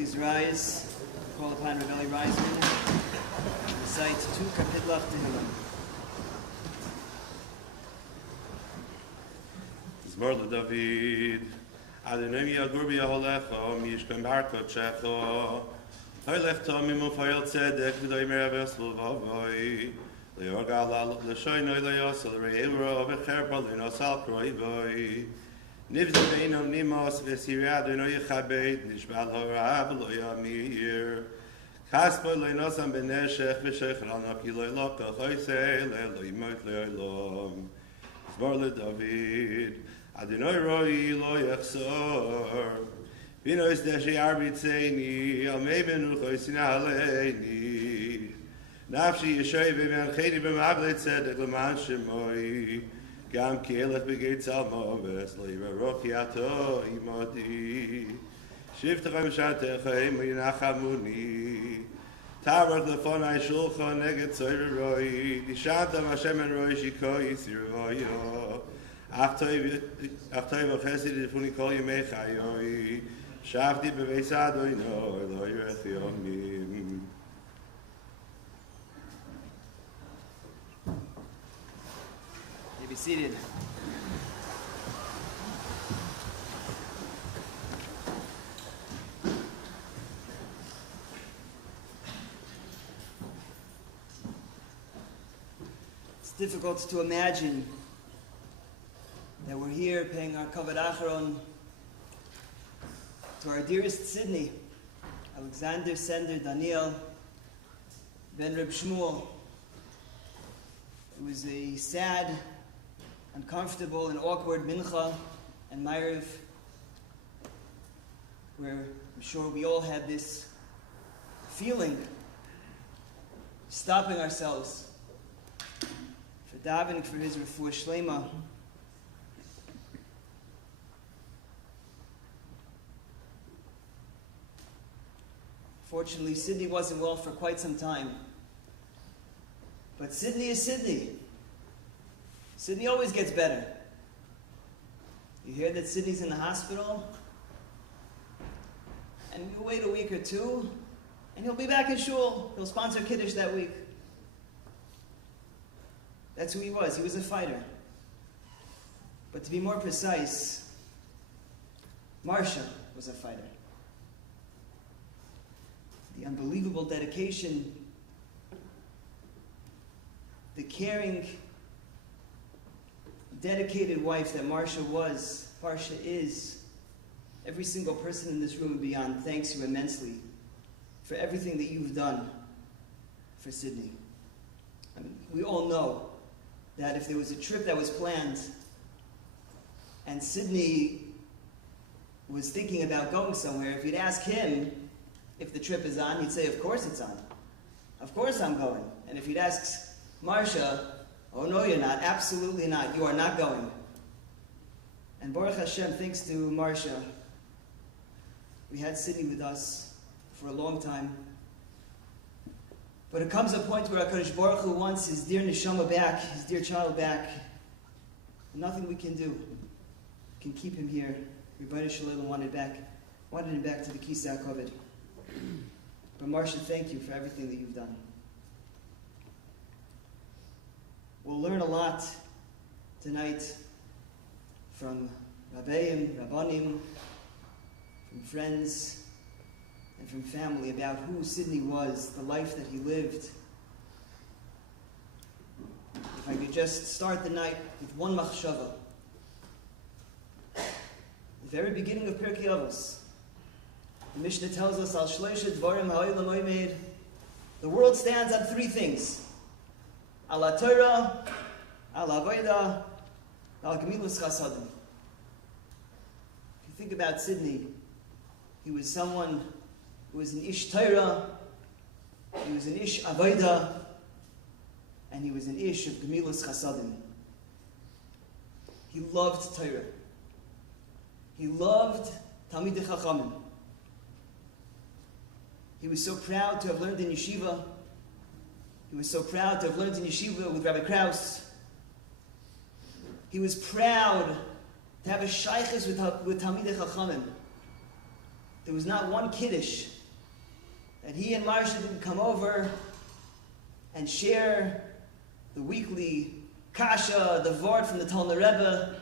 Please rise. Call upon Rabbi Reisman. Recite 2 Kapidlach Tehillim. Zmor David. Adonai yagur b'yaholecha, mishkan b'harkotchecha. Hoylech tomim u'fayel tzedek, v'doi meraves l'vavoi. Le'orgal l'shoynoi le'yosel re'evro, v'cherpa l'nosal kroivoi. Nivz beino nimos, v'siri Adonai yichabed, nishbal ha'rav lo yamir. Kaspo le'nosam b'neshech, v'shechran ki le'loka, choysei le'lo'imot le'olom. Zmor David. Adonai roi lo yachsor. V'nois deshi arbitzeini, al mei benuchosin aleini. Nafshi yeshoy v'vanchedi b'mavle tzedek l'man shemoi. Gam ki elech b'geit tzalmoves, le'yivarochi ato imoti. Shiftachem shantecha emo yinachamuni. Tavarach lefonai shulchan neged tzoyre roi. Dishantam Hashem en roi shiko yisirvoyo. Achtoi v'chesed lifuni kol yemei chayoi. Shavti b'veis Adonai lo yirech yomim. You be seated. It's difficult to imagine that we're here paying our Kavod Acharon to our dearest Sidney, Alexander Sender Daniel Ben Reb Shmuel. It was a sad, uncomfortable, and awkward mincha and ma'ariv where I'm sure we all had this feeling, stopping ourselves for davening for his refuah shlema. Fortunately, Sidney wasn't well for quite some time. But Sidney is Sidney. Sidney always gets better. You hear that Sidney's in the hospital, and you wait a week or two, and he'll be back in shul. He'll sponsor Kiddush that week. That's who he was. He was a fighter. But to be more precise, Marsha was a fighter. The unbelievable dedication, the caring, dedicated wife that Marsha is. Every single person in this room and beyond thanks you immensely for everything that you've done for Sidney. I mean, we all know that if there was a trip that was planned and Sidney was thinking about going somewhere, if you'd ask him if the trip is on, he'd say, of course it's on. Of course I'm going. And if you'd ask Marsha, oh no you're not, absolutely not, you are not going. And Baruch Hashem, thanks to Marsha, we had Sidney with us for a long time. But it comes a point where HaKadosh Baruch Hu wants his dear neshama back, his dear child back. Nothing we can do can keep him here. Rebbeinu Shalom wanted him back to the Kisei HaKavod. But Marsha, thank you for everything that you've done. We'll learn a lot tonight from Rabbeim, Rabbanim, from friends, and from family about who Sidney was, the life that he lived. If I could just start the night with one machshava. The very beginning of Pirkei Avos. The Mishnah tells us, Al Shloisha Dvarim Ha'olam Oimed, the world stands on 3 things. Al HaTorah, Al Avodah, Al Gemilus Chasadim. If you think about Sidney, he was someone who was an Ish Torah, he was an Ish Avodah, and he was an Ish of Gemilus Chasadim. He loved Torah. He loved Talmidei Chachamim. He was so proud to have learned in yeshiva. He was so proud to have learned in yeshiva with Rabbi Krauss. He was proud to have a shaykhus with Talmidei Chachamim. there was not one kiddush that he and Marsha didn't come over and share the weekly kasha, the vort from the Talmud Rebbe.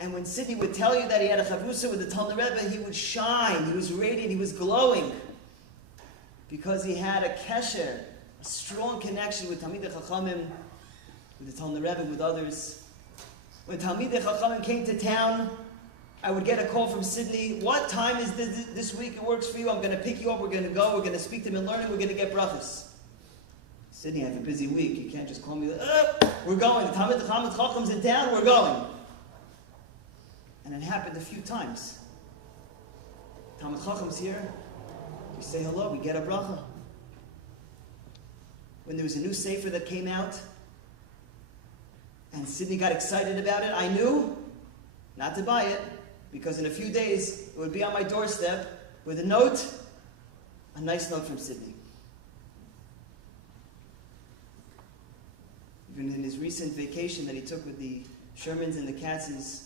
And when Sidney would tell you that he had a chavrusa with the Talmud Rebbe, he would shine, he was radiant, he was glowing. Because he had a kesher, a strong connection with Talmidei Chachamim, with the Talmud Rebbe, with others. When Talmidei Chachamim came to town, I would get a call from Sidney. What time is this week it works for you? I'm going to pick you up, we're going to go, we're going to speak to him in learning, we're going to get brachas. Sidney, I have a busy week. You can't just call me, we're going. The Talmidei Chachamim's in town, we're going. And it happened a few times. Talmid Chacham's here. We say hello, we get a bracha. When there was a new sefer that came out, and Sidney got excited about it, I knew not to buy it, because in a few days it would be on my doorstep with a note, a nice note from Sidney. Even in his recent vacation that he took with the Shermans and the Katzes,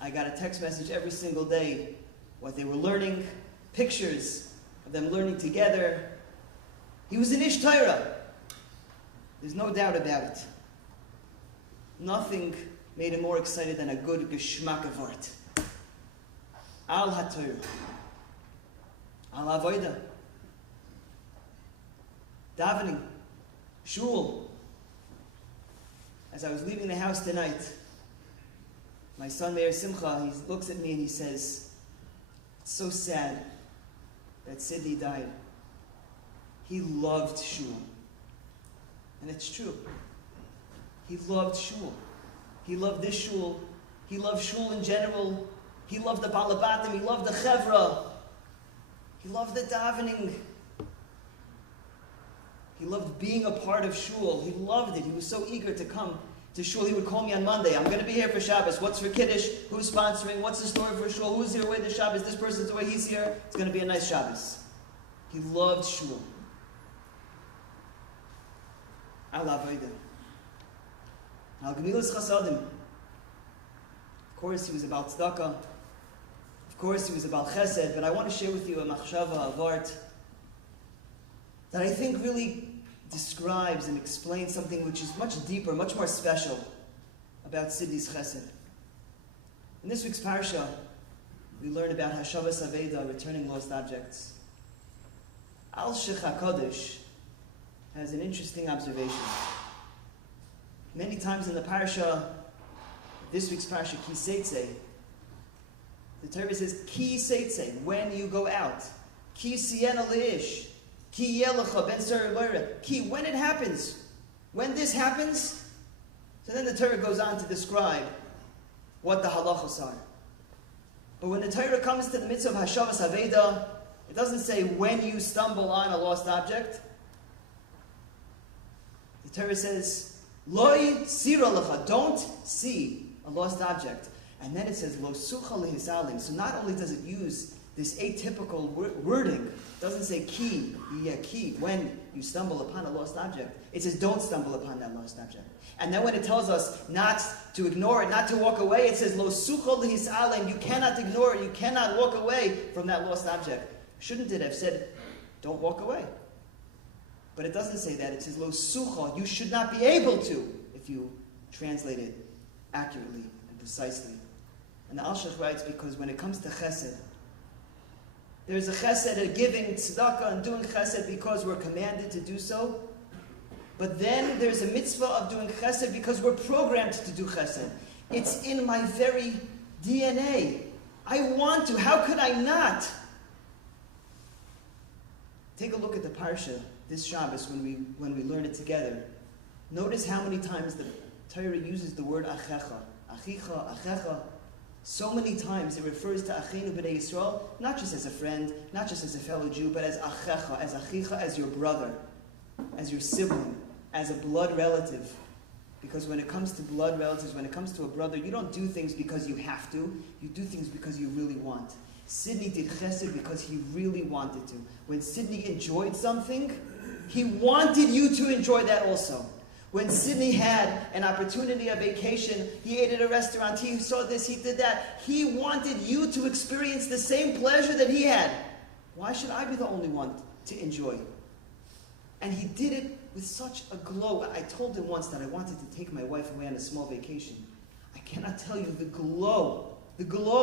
I got a text message every single day, what they were learning, pictures of them learning together. He was an Ish Torah. There's no doubt about it. Nothing made him more excited than a good geschmack of art. Al HaTorah. Al Avodah. Davening. Shul. As I was leaving the house tonight, my son Meir Simcha, he looks at me and he says, "It's so sad that Sidney died. He loved shul." And it's true. He loved shul. He loved this shul. He loved shul in general. He loved the balabatim. He loved the chevra. He loved the davening. He loved being a part of shul. He loved it. He was so eager to come to shul. He would call me on Monday. I'm going to be here for Shabbos. What's for Kiddush? Who's sponsoring? What's the story for shul? Who's here away the Shabbos? This person's away. He's here. It's going to be a nice Shabbos. He loved shul. Al Avodah. Al Gemilas Chasadim. Of course, he was about tzedakah. Of course, he was about chesed. But I want to share with you a machshava of art that I think really describes and explains something which is much deeper, much more special about Sidney's chesed. In this week's parsha, we learn about Hashavas Aveda, returning lost objects. Al-Shech HaKadosh has an interesting observation. Many times in the parsha, this week's parsha, Ki Seitze, the Torah says, Ki Seitze, when you go out. Ki Siena Leish. Ki Yelecha Ben Sari Loira. Ki, when it happens. When this happens. So then the Torah goes on to describe what the halachos are. But when the Torah comes to the mitzvah of Hashavas Aveda, it doesn't say when you stumble on a lost object. The Torah says, Loi sira lecha, don't see a lost object. And then it says, Lo sucha lehisalim. So not only does it use this atypical wording, it doesn't say ki, when you stumble upon a lost object. It says don't stumble upon that lost object. And then when it tells us not to ignore it, not to walk away, it says lo sucha lehisalim. You cannot ignore it, you cannot walk away from that lost object. Shouldn't it have said, don't walk away? But it doesn't say that. It says, lo sucha, you should not be able to, if you translate it accurately and precisely. And the Alshach writes, because when it comes to chesed, there's a chesed, a giving tzedakah and doing chesed because we're commanded to do so. But then there's a mitzvah of doing chesed because we're programmed to do chesed. It's in my very DNA. I want to. How could I not? Take a look at the parsha this Shabbos when we learn it together. Notice how many times the Torah uses the word achecha. Achicha, achecha. So many times it refers to Achenu B'nai Yisrael, not just as a friend, not just as a fellow Jew, but as achecha, as achicha, as your brother, as your sibling, as a blood relative. Because when it comes to blood relatives, when it comes to a brother, you don't do things because you have to. You do things because you really want. Sidney did chesed because he really wanted to. When Sidney enjoyed something, he wanted you to enjoy that also. When Sidney had an opportunity, a vacation, he ate at a restaurant, he saw this, he did that. He wanted you to experience the same pleasure that he had. Why should I be the only one to enjoy? And he did it with such a glow. I told him once that I wanted to take my wife away on a small vacation. I cannot tell you the glow,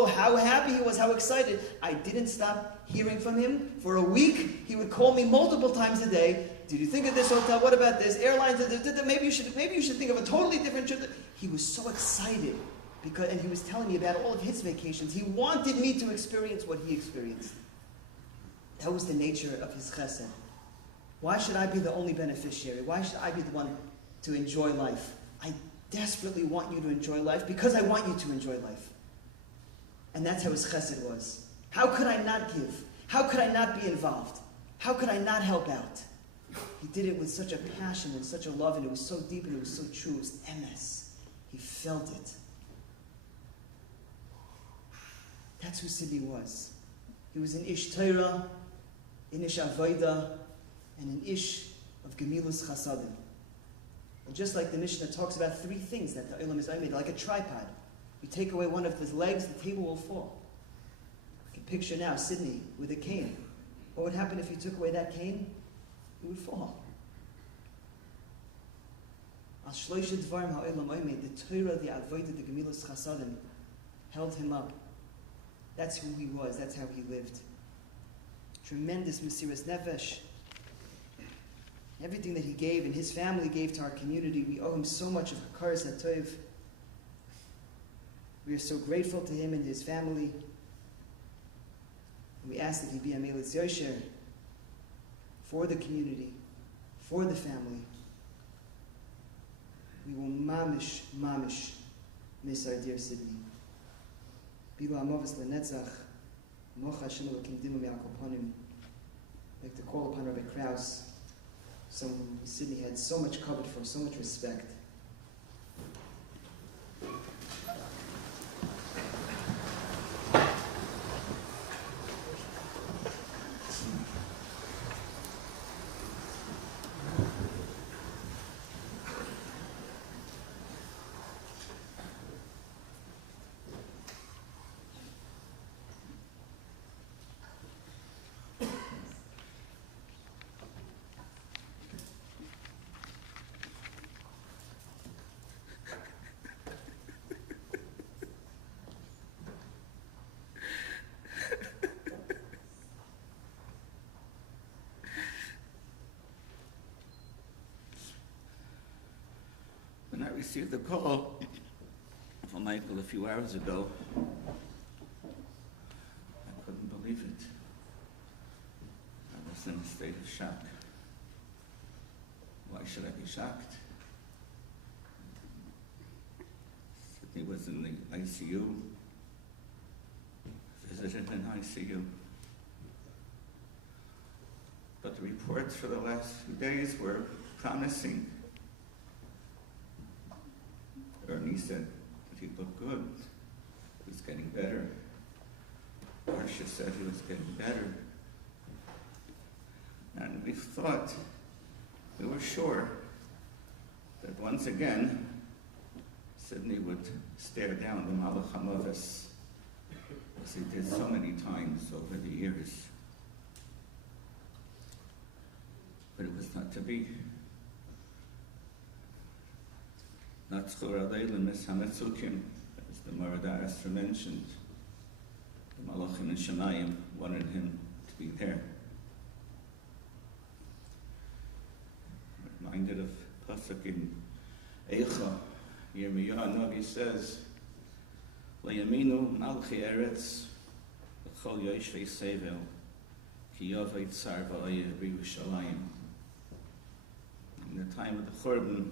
how happy he was, how excited. I didn't stop hearing from him. For a week, he would call me multiple times a day. Did you think of this hotel? What about this? Airlines, maybe you should think of a totally different trip. He was so excited, and he was telling me about all of his vacations. He wanted me to experience what he experienced. That was the nature of his chesed. Why should I be the only beneficiary? Why should I be the one to enjoy life? I desperately want you to enjoy life because I want you to enjoy life. And that's how his chesed was. How could I not give? How could I not be involved? How could I not help out? He did it with such a passion and such a love, and it was so deep and it was so true. It was emes. He felt it. That's who Sidney was. He was an ish Torah, an ish avodah, and an ish of gemilus chasadim. And just like the Mishnah talks about three things that the Olam is made, like a tripod. You take away one of his legs, the table will fall. You can picture now Sidney with a cane. What would happen if you took away that cane? It would fall. Al shloisha dvarim ha'olam oimed, the Torah, the avodah, the gemilus chasadim, held him up. That's who he was. That's how he lived. Tremendous mesiras nefesh. Everything that he gave and his family gave to our community, we owe him so much of hakaras hatov. We are so grateful to him and his family. We ask that he be a melitz yosher for the community, for the family. We will mamish miss our dear Sidney. Bila amovas lenetzach, mocha Hashem elokim dimum yaakov panim. I'd like to call upon Rabbi Krause, someone who Sidney had so much covet for, so much respect. When I received the call from Michael a few hours ago, I couldn't believe it. I was in a state of shock. Why should I be shocked? Sidney was in the ICU, visited in ICU. But the reports for the last few days were promising. Ernie said that he looked good. He was getting better. Marcia said he was getting better. And we thought, we were sure, that once again, Sidney would stare down the Malach HaMavis, as he did so many times over the years. But it was not to be. Natzchor Aleilim es Hametzukim, as the Marada Esther mentioned. The Malachim and Shemayim wanted him to be there. Reminded of Pasuk in Eicha, Yirmiyah Navi says, Layaminu Malchi Eretz, L'chol Yoshvei Sevel, Ki Yovei Tsar V'Oyev B'Yerushalayim. In the time of the Churban,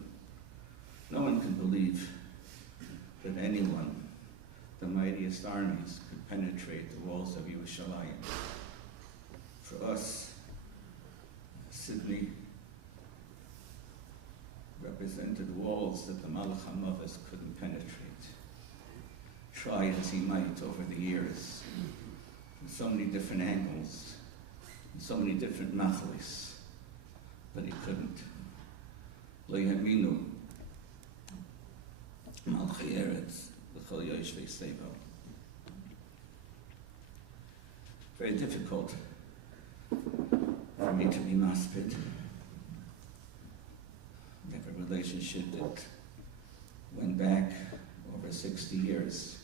no one can believe that anyone, the mightiest armies, could penetrate the walls of Yerushalayim. For us, Sidney represented walls that the Malach HaMavis couldn't penetrate. Try as he might over the years, in so many different angles, in so many different machlis, but he couldn't. Lo yaminu malchei eretz l'chol yoshvei sevel. Very difficult for me to be maspid. We have a relationship that went back over 60 years,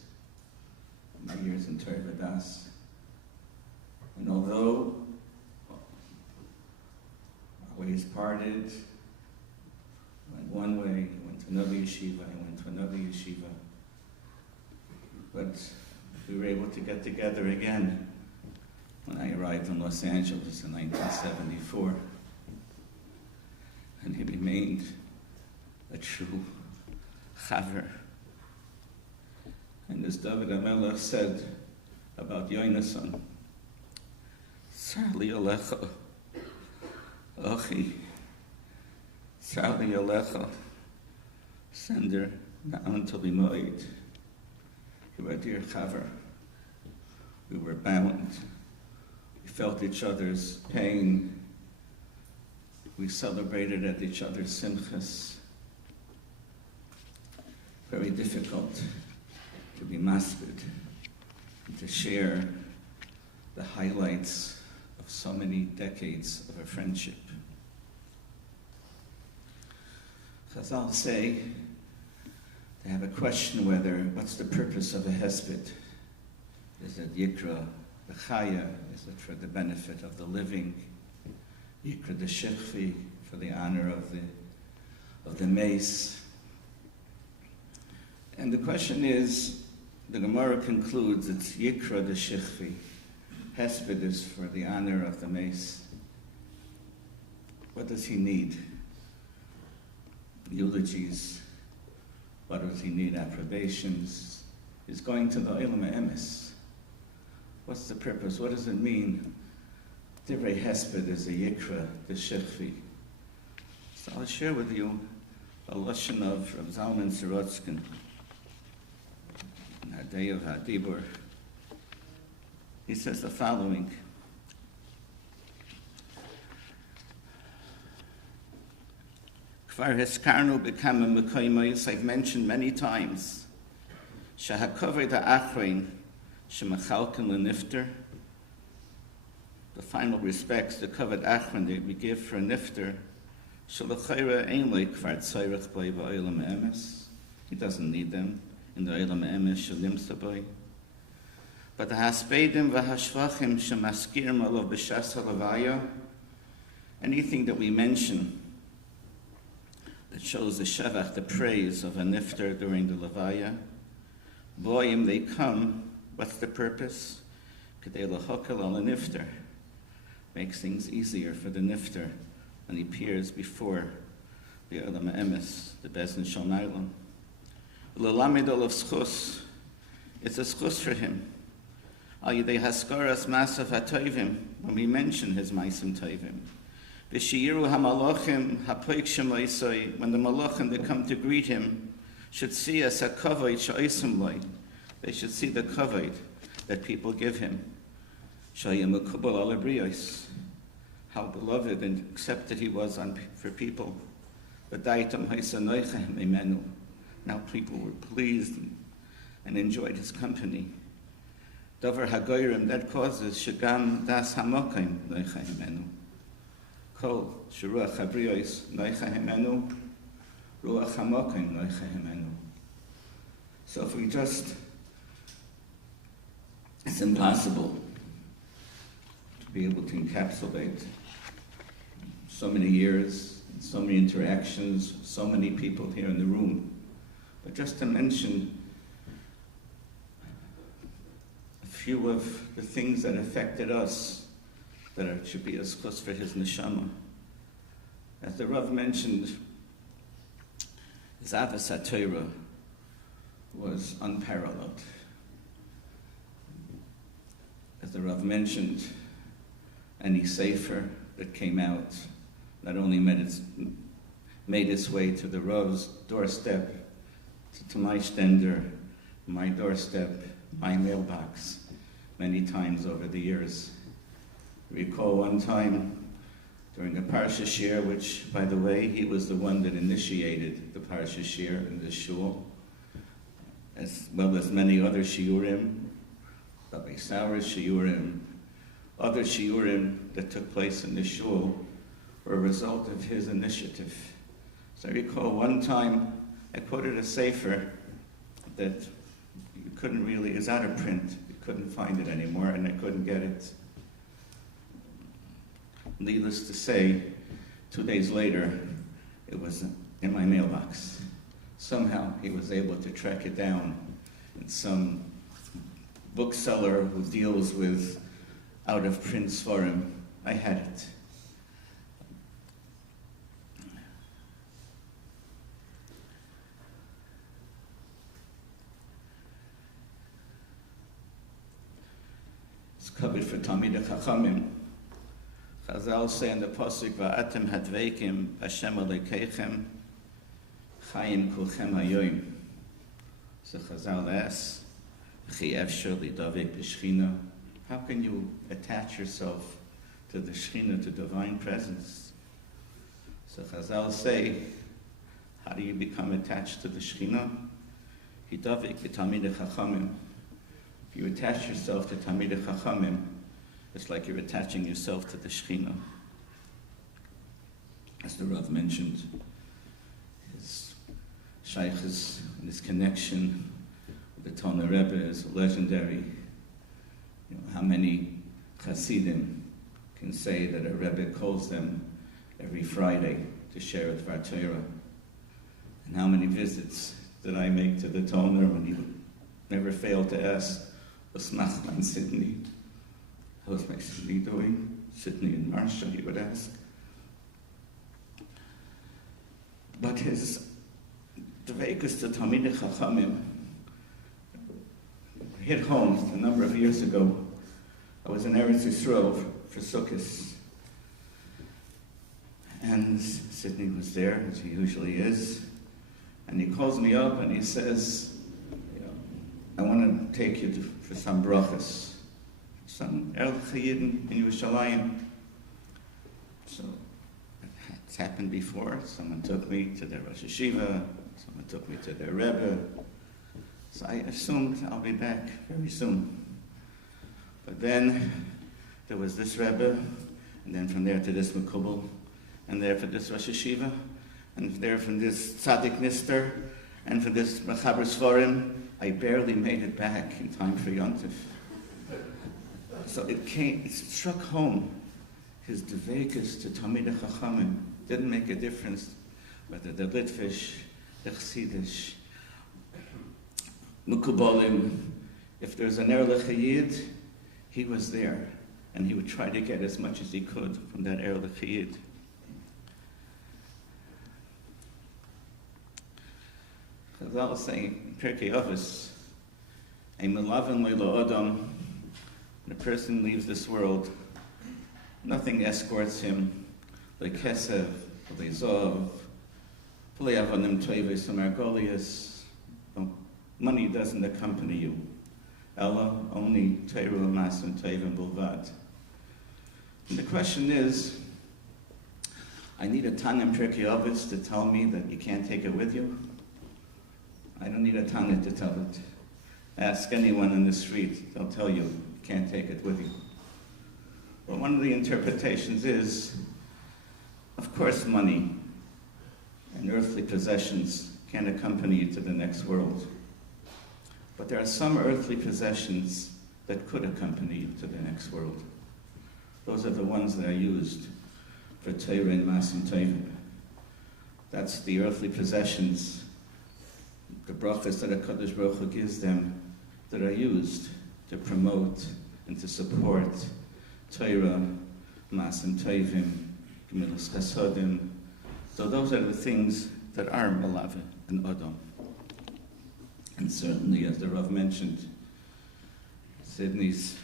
my years in Torah Vadas. And although our ways parted, went one way, went to another yeshiva, I went to another yeshiva, but we were able to get together again when I arrived in Los Angeles in 1974. And he remained a true chaver. And as David HaMelech said about Yonasan, Tzar li alecha, Achi, Tzar li alecha, sender na'an to limoid. You were a dear chaver. We were bound. We felt each other's pain. We celebrated at each other's simchas. Very difficult to be maspid and to share the highlights of so many decades of a friendship. Chazal say they have a question whether, what's the purpose of a hesped? Is it yikra b'chaya? Is it for the benefit of the living? Yikra the shechvi, for the honor of the mace? And the question is, the Gemara concludes it's yikra the shechvi. Hesped is for the honor of the mace. What does he need? Eulogies. What does he need? Approbations. He's going to the Olam Emes. What's the purpose? What does it mean? Divrei Hesped is a yikra, the shechvi. So I'll share with you a lashon of Reb Zalman Sorotzkin in our day of Hadibur. He says the following. Kvar Heskarnu B'Kama Mekaymayis, I've mentioned many times, Shahakavei Da'achrein Shemachalkin L'Nifter, the final respects, the covered achron that we give for a nifter, Shalachayra Ein Lei Kvar Tzayrach B'Ei B'Olam Emes, he doesn't need them in the Olam Emes Shalim Sabay. But the Haspedim V'Hashvachim Shemaskirim Olav B'Shas HaLavaya, anything that we mention that shows the shevach, the praise of a nifter during the levaya. Boyim, they come. What's the purpose? Kedei lahokel al nifter, makes things easier for the nifter when he appears before the Olam Emes, the Bezdin Shal Nailam. L'lamed olav schus, it's a schus for him. Al yidei haskaras masav hatoivim, when we mention his maisim toivim. V'shiyiru hamalachim hapoik shemaisai, when the malachim that come to greet him should see us a kavod sha'isam loi, they should see the kavod that people give him. Shayim ukubal ala briyos, how beloved and accepted he was for people. V'daitam haisanoichem imenu, now people were pleased and enjoyed his company. Davar hagoyrim, that causes shagam das hamokim noichem imenu. Kol Ruach Habriyos Noicha Himenu, Ruach Hamokim Noicha Himenu. So if we just, it's impossible to be able to encapsulate so many years, so many interactions, so many people here in the room. But just to mention a few of the things that affected us, that should be a schus for his neshama. As the Rav mentioned, his Avos HaTorah was unparalleled. As the Rav mentioned, any sefer that came out not only made its way to the Rav's doorstep, to my stender, my doorstep, my mailbox, many times over the years. Recall one time during a Parsha Shir, which, by the way, he was the one that initiated the Parsha Shir in this shul, as well as many other shiurim, Rabbi Sauer's shiurim, other shiurim that took place in this shul were a result of his initiative. So I recall one time I quoted a sefer that you couldn't really, it's out of print. You couldn't find it anymore, and I couldn't get it. Needless to say, 2 days later, it was in my mailbox. Somehow he was able to track it down in some bookseller who deals with out-of-print svarim. I had it. It's covered for Talmidei Chachamim. Chazal say in the pasuk, "Va'atem hadveikim Hashem Elokeichem Chaim kulchem hayoim." So Chazal asks, "Chi efshar lidavek b'shchina?" How can you attach yourself to the Shechina, to divine presence? So Chazal say, how do you become attached to the Shechina? Hidavek b'Talmidei Chachamim. If you attach yourself to Talmidei Chachamim, it's like you're attaching yourself to the Shechina. As the Rav mentioned, his shaykhus and his connection with the Tona Rebbe is legendary. You know, how many Hasidim can say that a Rebbe calls them every Friday to share with Dvar Torah? And how many visits did I make to the Tona when he would never fail to ask, "What's Nachman Sidney? How's my Sidney doing? Sidney and Marsha," he would ask. But his dveikus to Talmidei Chachamim hit home a number of years ago. I was in Eretz Yisrael for Sukkot, and Sidney was there, as he usually is, and he calls me up and he says, "I want to take you for some brachas, some El Chayidin in Yerushalayim." So it's happened before. Someone took me to their Rosh Hashiva, someone took me to their Rebbe. So I assumed I'll be back very soon. But then there was this Rebbe, and then from there to this Mekubal, and there for this Rosh Hashiva, and there from this Tzaddik Nister, and for this Mechaber Svarim. I barely made it back in time for Yontif. So it struck home. His dveikus to Talmidei Chachamim didn't make a difference whether the Litvish, the Chassidish, Mekubalim. If there's an Er L'Chayid, he was there, and he would try to get as much as he could from that Er L'Chayid. Chazal is saying in Pirkei Avos, "A melavin le'lo adam." When a person leaves this world, nothing escorts him. Le'kesev, le'zov, le'avanim toives u'margolius. Money doesn't accompany you. Ella, only Torah u'masim toivim bulvad. And the question is, I need a Tana in Pirkei Avos to tell me that you can't take it with you? I don't need a Tana to tell it. Ask anyone in the street, they'll tell you, you can't take it with you. Well, one of the interpretations is, of course, money and earthly possessions can accompany you to the next world. But there are some earthly possessions that could accompany you to the next world. Those are the ones that are used for Torah and Masim Tovim. That's the earthly possessions, the brachas that HaKadosh Baruch Hu gives them, that are used to promote and to support Torah, Masim Tovim, Gemilas Chasodim. So those are the things that are Malaveh and Adam. And certainly, as the Rav mentioned, Sidney's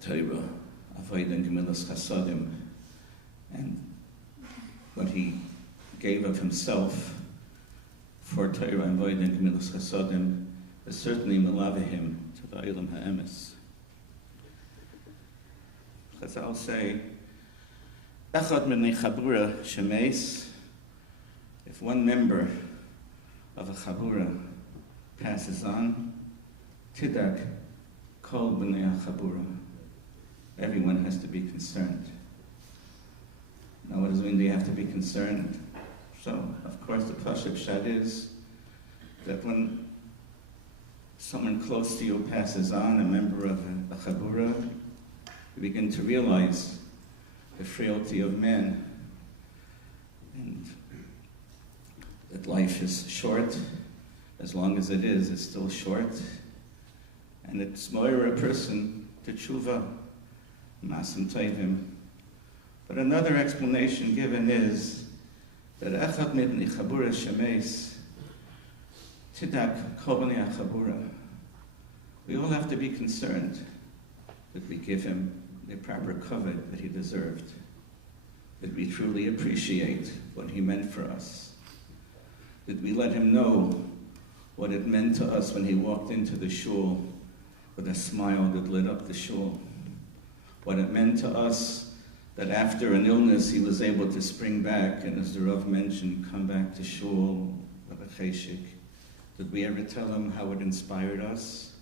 Torah, Avodah and Gemilas Chasodim, and what he gave of himself for Torah and Avodah and Gemilas Chasodim is certainly Malaveh him to the Olam HaEmes. Chazal say, Echad Minei Chabura Shemeis, if one member of a Chabura passes on, Tidak Kol B'nei Chabura. Everyone has to be concerned. Now what does it mean they have to be concerned? So, of course, the Pasuk Shad is that when someone close to you passes on, a member of a Chabura, you begin to realize the frailty of man and that life is short. As long as it is, it's still short. And it's more a person to tshuva, masim tovim. But another explanation given is that echad midnei chabura shemeis tidak kol b'nei chabura. We all have to be concerned that we give him the proper kavod that he deserved, that we truly appreciate what he meant for us, that we let him know what it meant to us when he walked into the shul with a smile that lit up the shul, what it meant to us that after an illness he was able to spring back and, as the Rav mentioned, come back to shul with a cheshik. Did we ever tell him how it inspired us?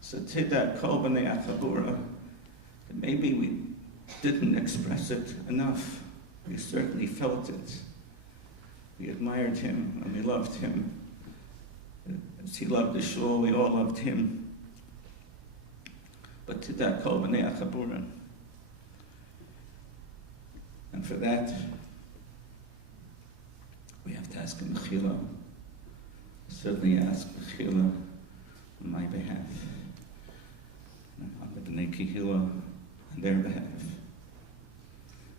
So Tidat Kol B'nei Chabura, maybe we didn't express it enough. We certainly felt it. We admired him and we loved him. As he loved the shul, we all loved him. But Tidat Kol B'nei Chabura. And for that, we have to ask him Mechila. Certainly ask Mechila on my behalf. On the B'nai Kehila, on their behalf.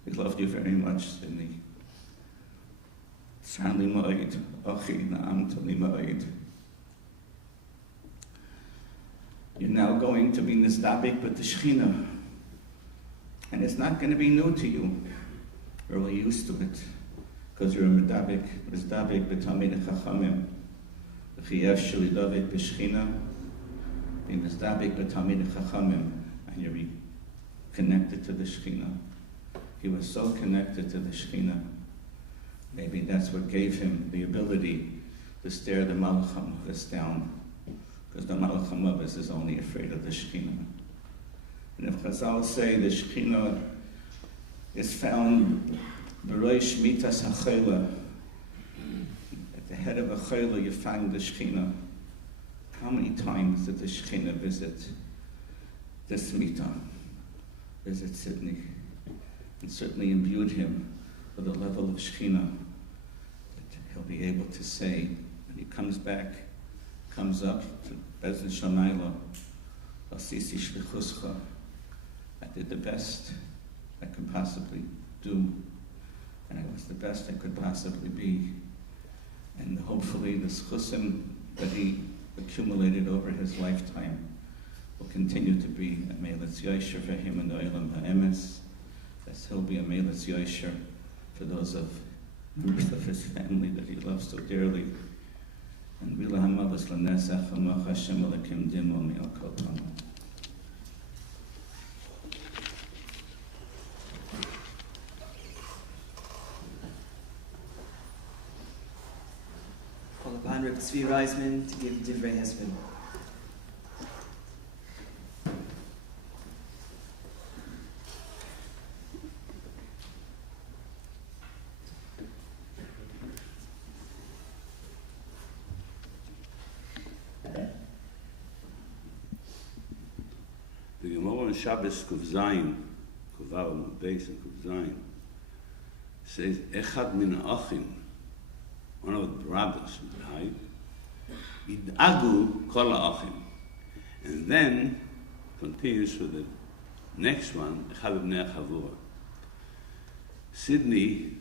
We loved you very much, Sidney. Tzarli ma'od, achi na'amtali ma'od. You're now going to be nizdabik with the Shechina. And it's not going to be new to you. You're really used to it. Because you're a nizdabik b'tamid chachamim. V'chiyah shulidavik b'Shechina. Nizdabik b'tamid chachamim. And you're connected to the Shechina. He was so connected to the Shechina. Maybe that's what gave him the ability to stare the Malach HaMavis down. Because the Malach HaMavis is only afraid of the Shechina. And if Chazal say the Shechina is found B'roish Mitas HaChayla, at the head of a Chayla you find the Shechina. How many times did the Shechina visit this Mita, visit Sidney, and certainly imbued him with a level of Shechina that he'll be able to say, when he comes back, comes up to Bezdin Shamayla, Asisi Shlichuscha, I did the best I could possibly do, and it was the best I could possibly be. And hopefully the chusim that he accumulated over his lifetime will continue to be a Meilitz Yosher for him in the Olam HaEmes, as he'll be a Meilitz Yosher for those of members of his family that he loves so dearly. And Vila HaMavas L'Nesach HaMach Hashem Alekim Dimo Me'al Kol Tama. Call upon Reb Tzvi Reisman to give Divrei Hesped. The Gemara in Shabbos Kuf Zayin, Kuvav Beis and Kuf Zayin, says Echad min Achim, one of the brothers who died, Idagu Kol Achim, and then continues with the next one, Echad B'nei Chavura. Sidney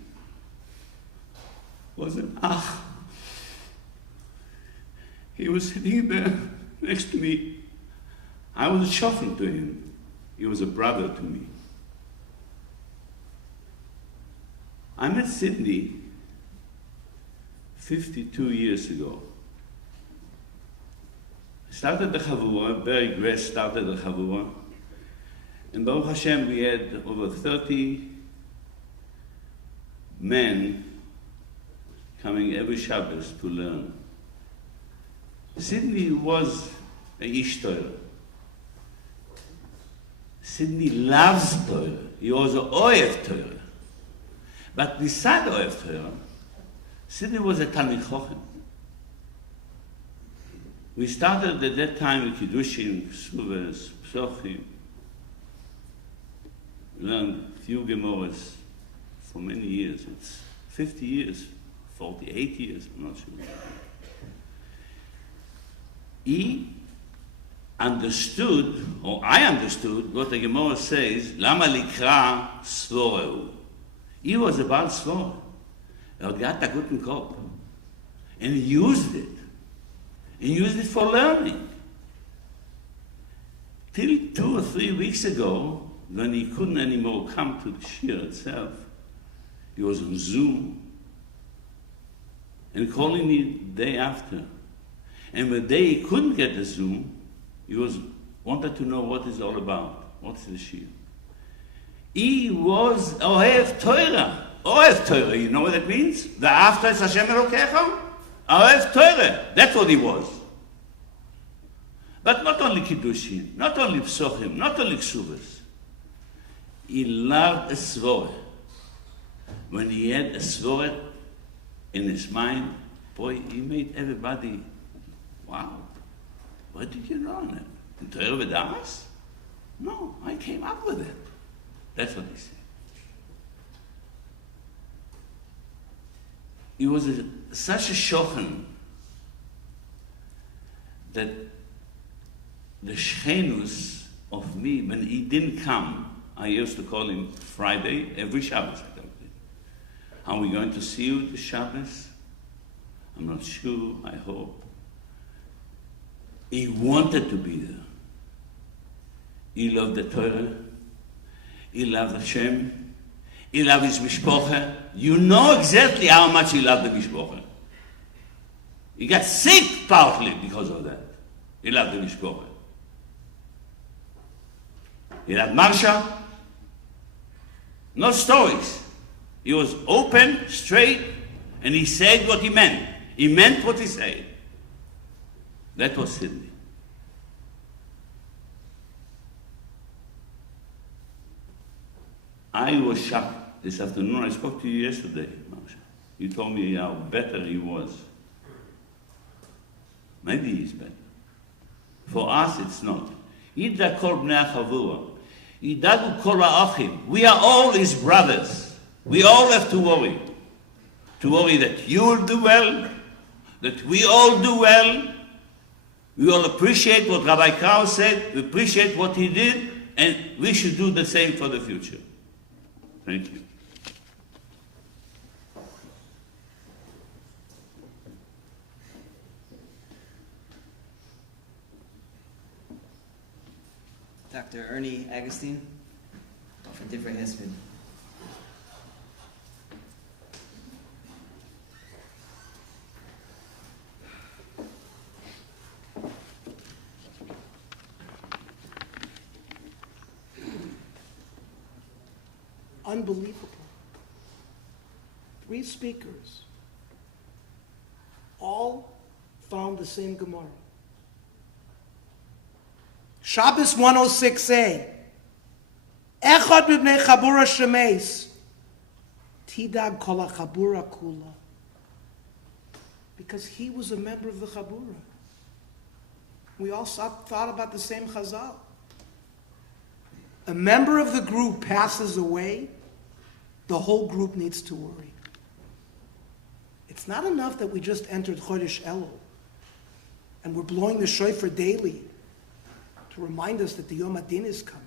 was an Ach. He was sitting there next to me. I was a shofet to him. He was a brother to me. I met Sidney 52 years ago. I started the Chavura, Barry Gress started the Chavura, And Baruch Hashem, we had over 30 men coming every Shabbos to learn. Sidney was a Ish Torah. Sidney loves Torah. He was an Oev Torah. But beside Oev Torah, Sidney was a Talmid Chochem. We started at that time with Kiddushin, Ksuvas, Psochim. We learned a few Gemaras for many years. It's 50 years, 48 years, I'm not sure. He understood, or I understood, what the Gemara says, Lama likra svoreu. He was about svor. Er hat a guten Kopf. And he used it. He used it for learning. Till 2 or 3 weeks ago, when he couldn't anymore come to the shir itself, he was on Zoom and calling me the day after. And the day he couldn't get the Zoom, he wanted to know what it's all about. What's the shir? He was Ohev Torah. Ohev Torah, you know what that means? The after is Hashem Elokecha? Ohev Torah. That's what he was. But not only Kiddushin, not only Psochim, not only Ksuvas. He loved a Svore. When he had a Svore in his mind, boy, he made everybody, wow, where did you learn it? In Torah V'Damas? No, I came up with it. That's what he said. He was such a shochan that the Shchenus of me, when he didn't come, I used to call him Friday, every Shabbos. Are we going to see you this Shabbos? I'm not sure, I hope. He wanted to be there. He loved the Torah. He loved Hashem. He loved his mishpocha. You know exactly how much he loved the mishpocha. He got sick partly because of that. He loved the mishpocha. He loved Marsha. No stories. He was open, straight, and he said what he meant. He meant what he said. That was Sidney. I was shocked this afternoon. I spoke to you yesterday, Marsha. You told me how better he was. Maybe he's better. For us, it's not. Yidda kol bnei chavura. Yidagu kol ha'achim. We are all his brothers. We all have to worry. To worry that you will do well, that we all do well. We all appreciate what Rabbi Krauss said, we appreciate what he did, and we should do the same for the future. Thank you. Dr. Ernie Agustin, for different husband. Unbelievable. 3 speakers all found the same Gemara. Shabbos 106a. Echad b'bnei chabura shemeis. Tidag kol chabura kula. Because he was a member of the chabura. We all thought about the same chazal. A member of the group passes away, the whole group needs to worry. It's not enough that we just entered Chodesh Elul and we're blowing the shofar daily to remind us that the Yom Adin is coming.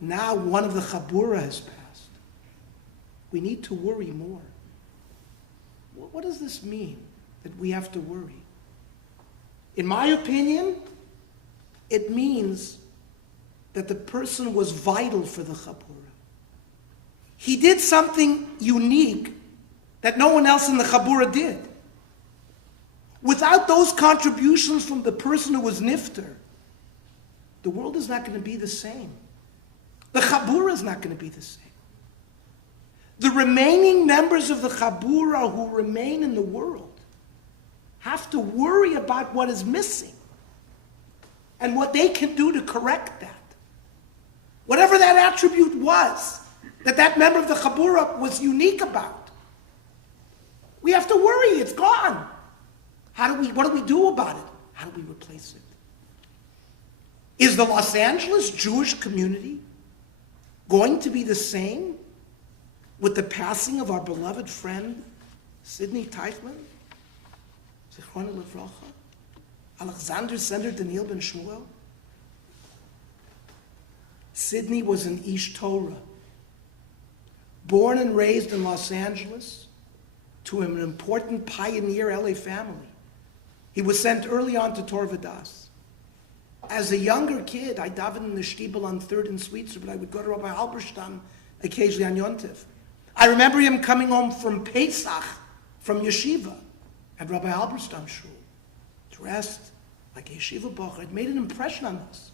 Now one of the Chabura has passed. We need to worry more. What does this mean, that we have to worry? In my opinion, it means that the person was vital for the Chabura. He did something unique that no one else in the Chabura did. Without those contributions from the person who was nifter, the world is not going to be the same. The Chabura is not going to be the same. The remaining members of the Chabura who remain in the world have to worry about what is missing and what they can do to correct that. Whatever that attribute was, that member of the Chabura was unique about, we have to worry, it's gone. What do we do about it? How do we replace it? Is the Los Angeles Jewish community going to be the same with the passing of our beloved friend, Sidney Teichman? Zichrono Livracha? Alexander Sender Daniel Ben Shmuel? Sidney was an Ish Torah, born and raised in Los Angeles to an important pioneer LA family. He was sent early on to Torah Vodas. As a younger kid, I davened in the shtibel on 3rd and Sweetser, but I would go to Rabbi Halberstam occasionally on Yontif. I remember him coming home from Pesach, from yeshiva, at Rabbi Halberstam shul, dressed like a yeshiva bocher. It made an impression on us.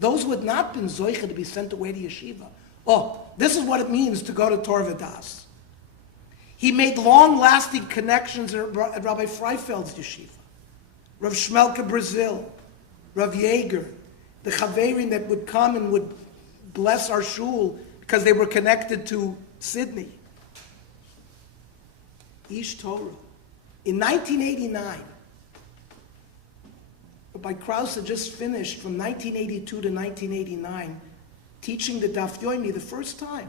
Those who had not been zoicha to be sent away to yeshiva. Oh, this is what it means to go to Torah Vodas. He made long-lasting connections at Rabbi Freifeld's yeshiva, Rav Shmelke Brazil, Rav Yeager, the Chaverim that would come and would bless our shul because they were connected to Sidney. Ish Torah. In 1989, Rabbi Krause had just finished from 1982 to 1989 teaching the Daf Yomi the first time.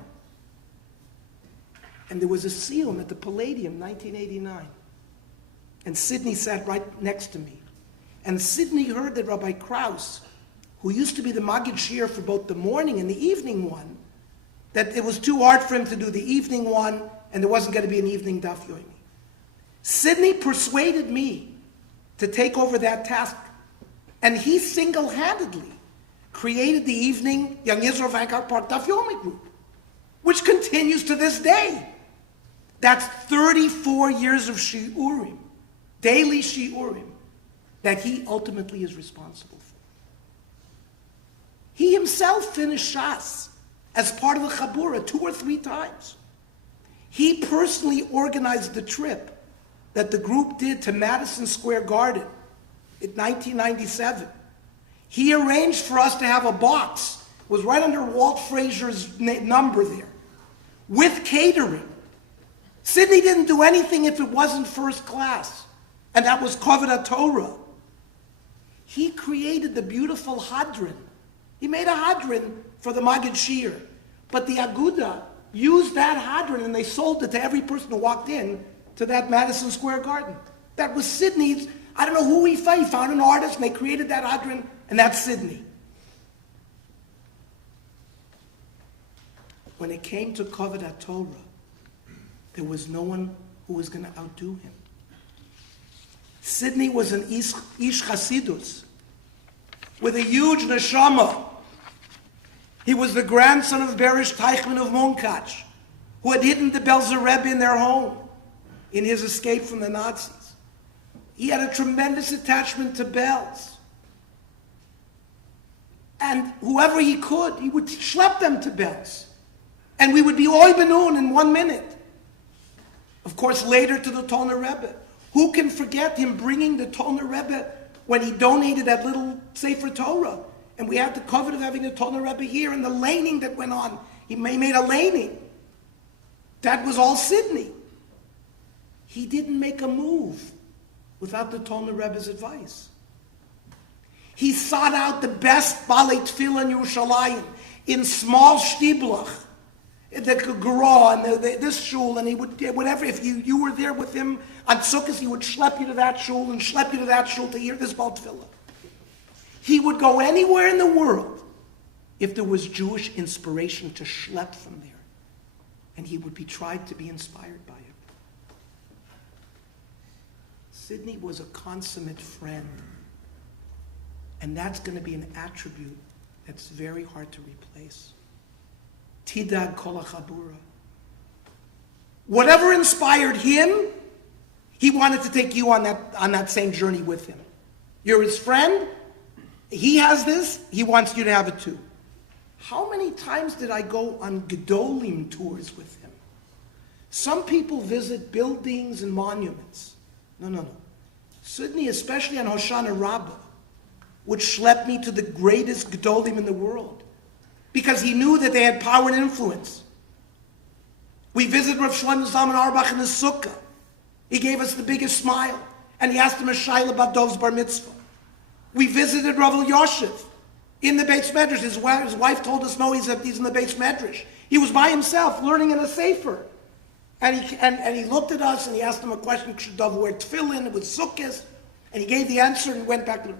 And there was a siyum at the Palladium, 1989. And Sidney sat right next to me. And Sidney heard that Rabbi Krause, who used to be the Maggid Shir for both the morning and the evening one, that it was too hard for him to do the evening one, and there wasn't going to be an evening Daf Yomi. Sidney persuaded me to take over that task, and he single-handedly created the evening Young Israel Vanguard Park Daf Yomi group, which continues to this day. That's 34 years of shiurim, daily shiurim, that he ultimately is responsible for. He himself finished Shas as part of the Chabura 2 or 3 times. He personally organized the trip that the group did to Madison Square Garden in 1997. He arranged for us to have a box, it was right under Walt Frazier's number there, with catering. Sidney didn't do anything if it wasn't first class, and that was Kavod Torah. He created the beautiful Hadran. He made a Hadran for the Maggid Shir, but the Aguda used that Hadran and they sold it to every person who walked in to that Madison Square Garden. That was Sidney's. I don't know who he found. He found an artist and they created that Hadran, and that's Sidney. When it came to Kavod Torah, there was no one who was going to outdo him. Sidney was an Ish Chasidus with a huge neshama. He was the grandson of Berish Teichman of Munkach, who had hidden the Belzer Rebbe in their home in his escape from the Nazis. He had a tremendous attachment to bells. And whoever he could, he would schlep them to bells. And we would be oy benun in 1 minute. Of course, later to the Tolner Rebbe. Who can forget him bringing the Tolner Rebbe when he donated that little Sefer Torah? And we had the covet of having the Tolner Rebbe here and the laning that went on. He made a laning. That was all Sidney. He didn't make a move without the Tolner Rebbe's advice. He sought out the best Balei Tefillah in Yerushalayim, in small shtiblach, the Gra and this shul, and he would, whatever, if you were there with him on Sukkot, he would schlep you to that shul and schlep you to that shul to hear this Bal Tefillah. He would go anywhere in the world if there was Jewish inspiration to schlep from there, and he would be tried to be inspired by it. Sidney was a consummate friend, and that's going to be an attribute that's very hard to replace. Tidag kol chabura. Whatever inspired him, he wanted to take you on that same journey with him. You're his friend, He has this, he wants you to have it too. How many times did I go on Gedolim tours with him? Some people visit buildings and monuments. No. Sidney, especially on Hoshana Rabbah, would schlep me to the greatest Gedolim in the world because he knew that they had power and influence. We visited Rav Shlomo Zalman Auerbach in his sukkah. He gave us the biggest smile, and he asked him a shayla about Dov's bar mitzvah. We visited Rav Elyashiv in the Beis Medrash. His wife told us, no, he's in the Beis Medrash. He was by himself, learning in a sefer. And he looked at us, and he asked him a question, should Dov wear tefillin with sukkahs? And he gave the answer and went back to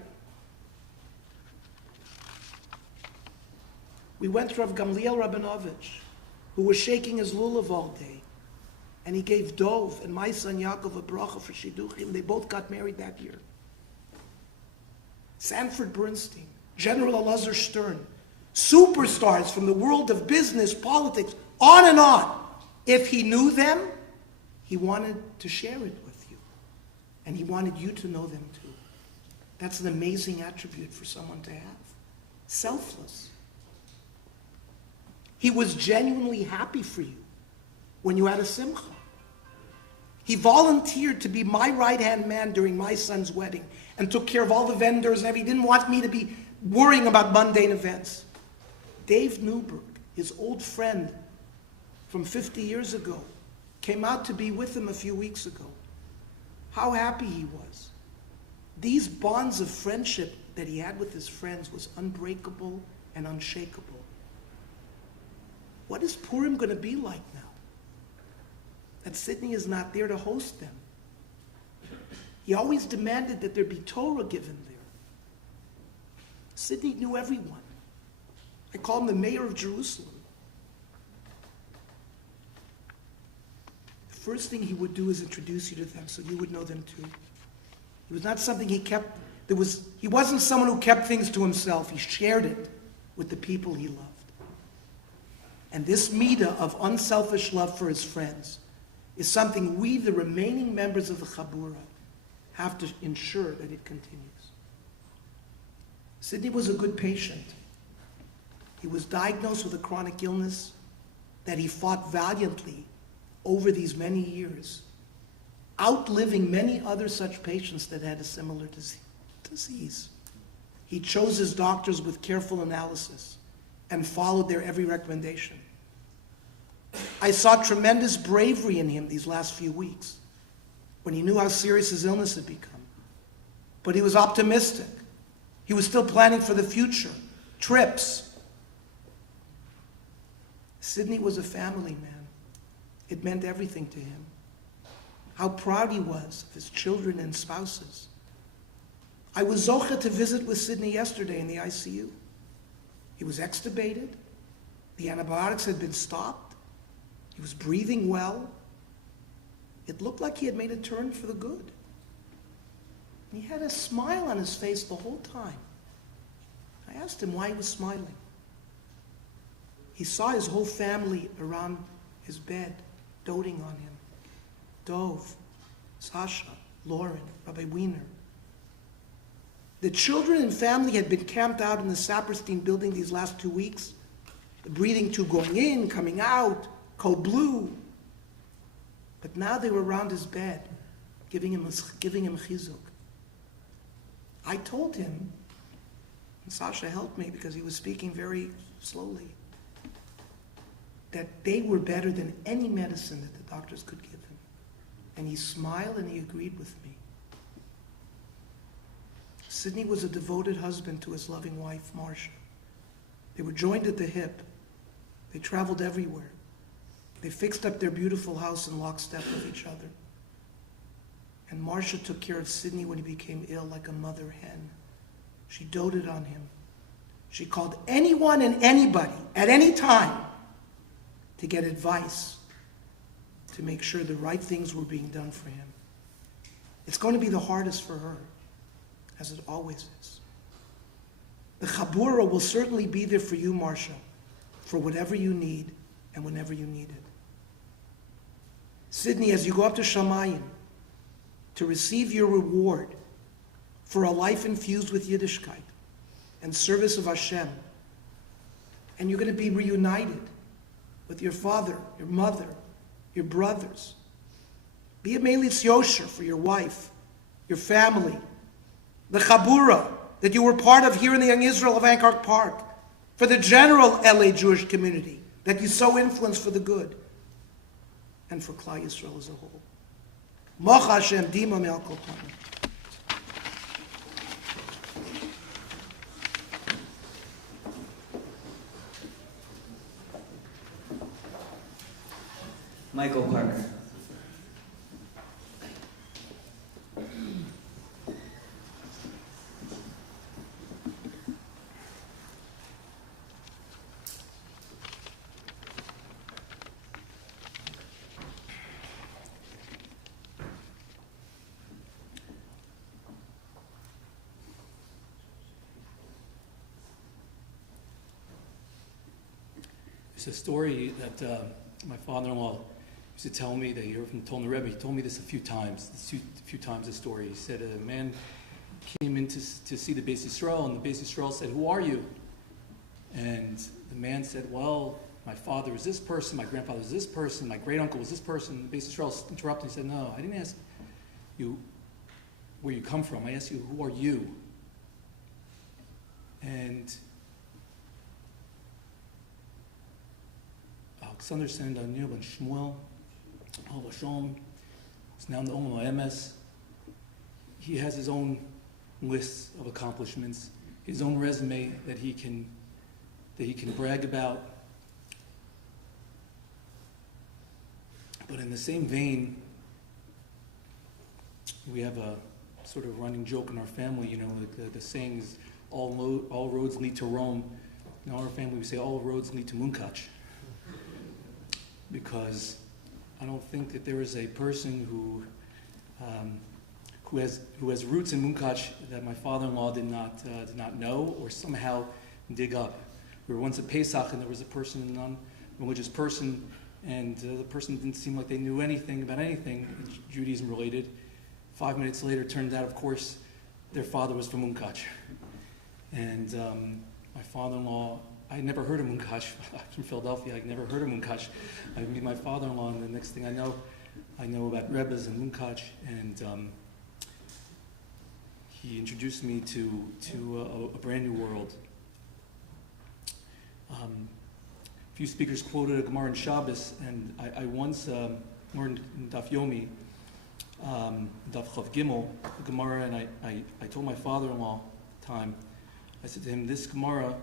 We went to Rav Gamliel Rabinovich, who was shaking his lulav all day. And he gave Dov and my son Yaakov a bracha for Shidduchim. They both got married that year. Sanford Bernstein, General Elazar Stern, superstars from the world of business, politics, on and on. If he knew them, he wanted to share it with you. And he wanted you to know them too. That's an amazing attribute for someone to have. Selfless. He was genuinely happy for you when you had a simcha. He volunteered to be my right-hand man during my son's wedding and took care of all the vendors and everything. He didn't want me to be worrying about mundane events. Dave Newberg, his old friend from 50 years ago, came out to be with him a few weeks ago. How happy he was. These bonds of friendship that he had with his friends was unbreakable and unshakable. What is Purim going to be like now? That Sidney is not there to host them. He always demanded that there be Torah given there. Sidney knew everyone. I call him the mayor of Jerusalem. The first thing he would do is introduce you to them so you would know them too. It was not something he kept. He wasn't someone who kept things to himself. He shared it with the people he loved. And this midah of unselfish love for his friends is something we, the remaining members of the Chabura, have to ensure that it continues. Sidney was a good patient. He was diagnosed with a chronic illness that he fought valiantly over these many years, outliving many other such patients that had a similar disease. He chose his doctors with careful analysis and followed their every recommendation. I saw tremendous bravery in him these last few weeks when he knew how serious his illness had become. But he was optimistic. He was still planning for the future, trips. Sidney was a family man. It meant everything to him. How proud he was of his children and spouses. I was zocha to visit with Sidney yesterday in the ICU. He was extubated. The antibiotics had been stopped. He was breathing well. It looked like he had made a turn for the good. He had a smile on his face the whole time. I asked him why he was smiling. He saw his whole family around his bed, doting on him. Dov, Sasha, Lauren, Rabbi Wiener. The children and family had been camped out in the Saperstein building these last 2 weeks. The breathing tube going in, coming out, code blue. But now they were around his bed, giving him chizuk. I told him, and Sasha helped me because he was speaking very slowly, that they were better than any medicine that the doctors could give him. And he smiled and he agreed with me. Sidney was a devoted husband to his loving wife, Marcia. They were joined at the hip. They traveled everywhere. They fixed up their beautiful house in lockstep with each other. And Marcia took care of Sidney when he became ill like a mother hen. She doted on him. She called anyone and anybody at any time to get advice, to make sure the right things were being done for him. It's going to be the hardest for her, as it always is. The Chabura will certainly be there for you, Marcia, for whatever you need and whenever you need it. Sidney, as you go up to Shamayim to receive your reward for a life infused with Yiddishkeit, and service of Hashem. And you're going to be reunited with your father, your mother, your brothers. Be a Melitz Yosher for your wife, your family, the Chabura that you were part of here in the Young Israel of Hancock Park, for the general LA Jewish community that you so influenced for the good, and for Klal Yisrael as a whole. Moch Hashem Dima Me'al Kol Panim. Michael Parker. It's a story that my father-in-law used to tell me that he heard from the Rebbe. He told me this a few times, this story. He said a man came in to see the Beis Yisrael, and the Beis Yisrael said, "Who are you?" And the man said, "Well, my father is this person, my grandfather is this person, my great-uncle was this person." The Beis Yisrael interrupted. He said, "No, I didn't ask you where you come from. I asked you, who are you?" And Alexander Sen Daniel ben Shmuel, Al Vashon, is now in the Olam MS. He has his own list of accomplishments, his own resume that he can brag about. But in the same vein, we have a sort of running joke in our family. You know, the saying is, all roads lead to Rome. In our family, we say all roads lead to Munkach. Because I don't think that there is a person who has roots in Munkach that my father-in-law did not know or somehow dig up. We were once at Pesach and there was a person, a non-religious person, and the person didn't seem like they knew anything about anything Judaism related. 5 minutes later, it turned out, of course, their father was from Munkach. And my father-in-law, I had never heard of Munkach. I'm from Philadelphia. I'd never heard of Munkach. I meet my father-in-law, and the next thing I know about Rebbes and Munkach, and he introduced me to a brand new world. A few speakers quoted a Gemara in Shabbos, and I once learned in Daf Yomi, Daf Chav Gimel, the Gemara, and I told my father-in-law time, I said to him, this Gemara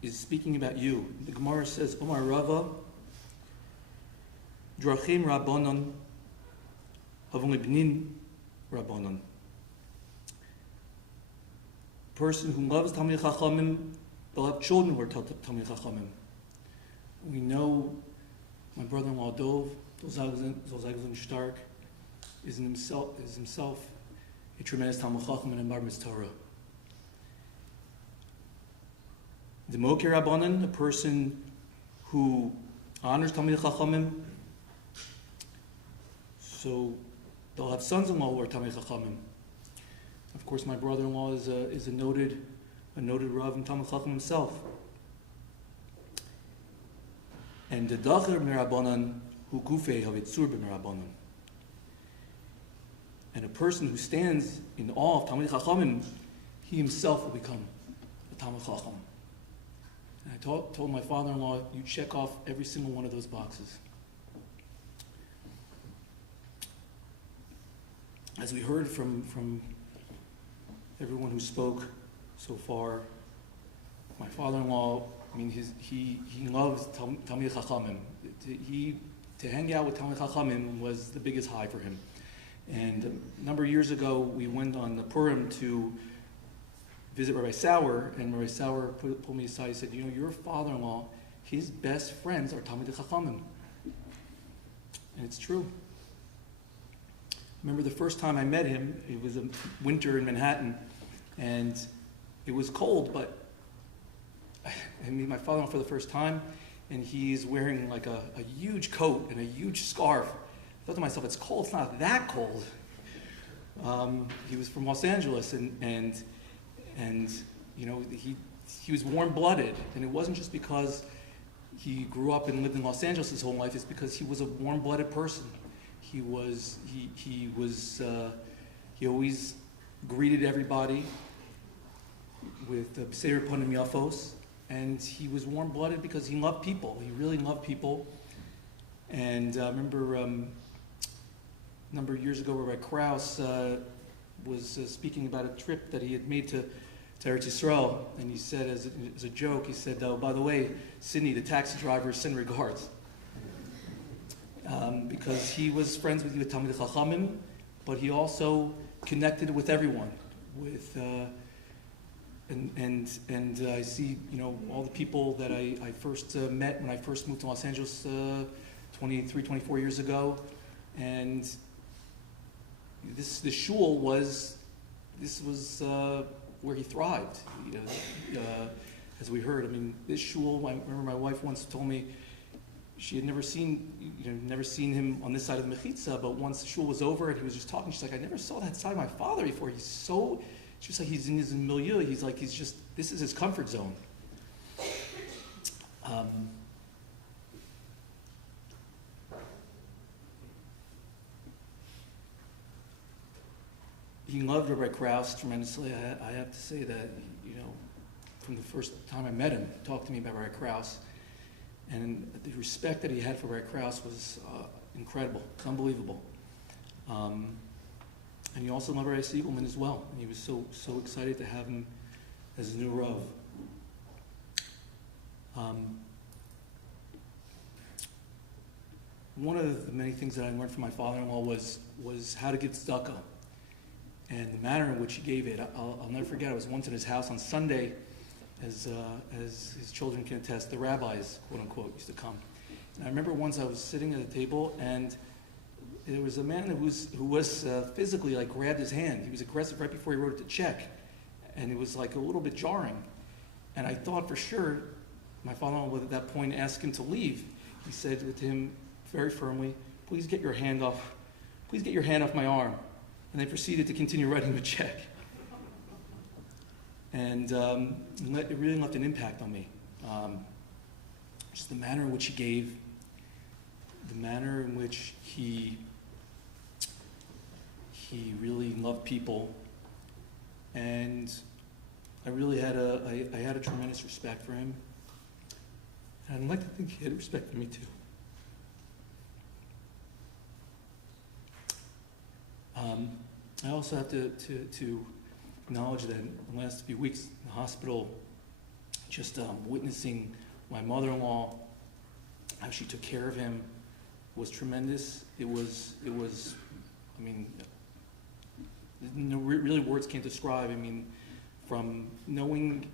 is speaking about you. The Gemara says, Omar Rava, Drachim Rabbanon, Havon Libnin Rabbanon. Person who loves Talmid Chachamim, they'll have children who are Talmid Chachamim. We know my brother-in-law Dov, Zolzagzun Stark, is himself a tremendous Talmid Chacham and a Bar Mitzvah. The Mokir Rabbanan, a person who honors Talmid Chachamim, so they'll have sons-in-law who are Talmid Chachamim. Of course, my brother-in-law is a noted Rav and Talmid Chacham himself. And the Dacher Merabanan, who Gufei Havitzur B'Merabanan. And a person who stands in awe of Talmid Chachamim, he himself will become a Talmid Chacham. And I told my father-in-law, you check off every single one of those boxes. As we heard from everyone who spoke so far, my father-in-law, I mean, he loves Talmid Chachamim. To hang out with Talmid Chachamim was the biggest high for him. And a number of years ago, we went on the Purim to visit Rabbi Sauer, and Rabbi Sauer pulled me aside and said, you know, your father-in-law, his best friends are Talmid Chachamim. And it's true. Remember the first time I met him, it was a winter in Manhattan, and it was cold, but I meet my father-in-law for the first time, and he's wearing like a huge coat and a huge scarf. I thought to myself, it's cold, it's not that cold. He was from Los Angeles, and And, you know, he was warm-blooded, and it wasn't just because he grew up and lived in Los Angeles his whole life. It's because he was a warm-blooded person. He always greeted everybody with B'Seir Ponim Yafos, and he was warm-blooded because he loved people. He really loved people. And I remember a number of years ago, Rabbi Krauss was speaking about a trip that he had made to Eretz Yisrael, and he said, as a joke, he said, "Oh, by the way, Sidney, the taxi driver, send regards." Because he was friends with Talmidei Chachamim, but he also connected with everyone. And I see, you know, all the people that I first met when I first moved to Los Angeles 23, 24 years ago, and the shul was where he thrived. As we heard, I mean, this shul. I remember my wife once told me she had never seen him on this side of the mechitza, but once the shul was over and he was just talking, she's like, "I never saw that side of my father before. She was like, he's in his milieu. This is his comfort zone." He loved Rabbi Krauss tremendously. I have to say that, you know, from the first time I met him, he talked to me about Rabbi Krauss, and the respect that he had for Rabbi Krauss was incredible. It's unbelievable. And he also loved Rabbi Siegelman as well. And he was so excited to have him as his new Rav. One of the many things that I learned from my father-in-law was how to give tzedakah, and the manner in which he gave it. I'll never forget. I was once in his house on Sunday, as his children can attest. The rabbis, quote unquote, used to come. And I remember once I was sitting at a table, and there was a man who was physically, like, grabbed his hand. He was aggressive right before he wrote the check, and it was like a little bit jarring. And I thought for sure my father-in-law would at that point ask him to leave. He said to him very firmly, "Please get your hand off my arm." And they proceeded to continue writing the check. And it really left an impact on me. Just the manner in which he gave, the manner in which he really loved people, and I really had a tremendous respect for him. And I'd like to think he had respect for me too. I also have to acknowledge that in the last few weeks in the hospital, just witnessing my mother-in-law, how she took care of him, was tremendous. It was. I mean, really words can't describe. I mean, from knowing,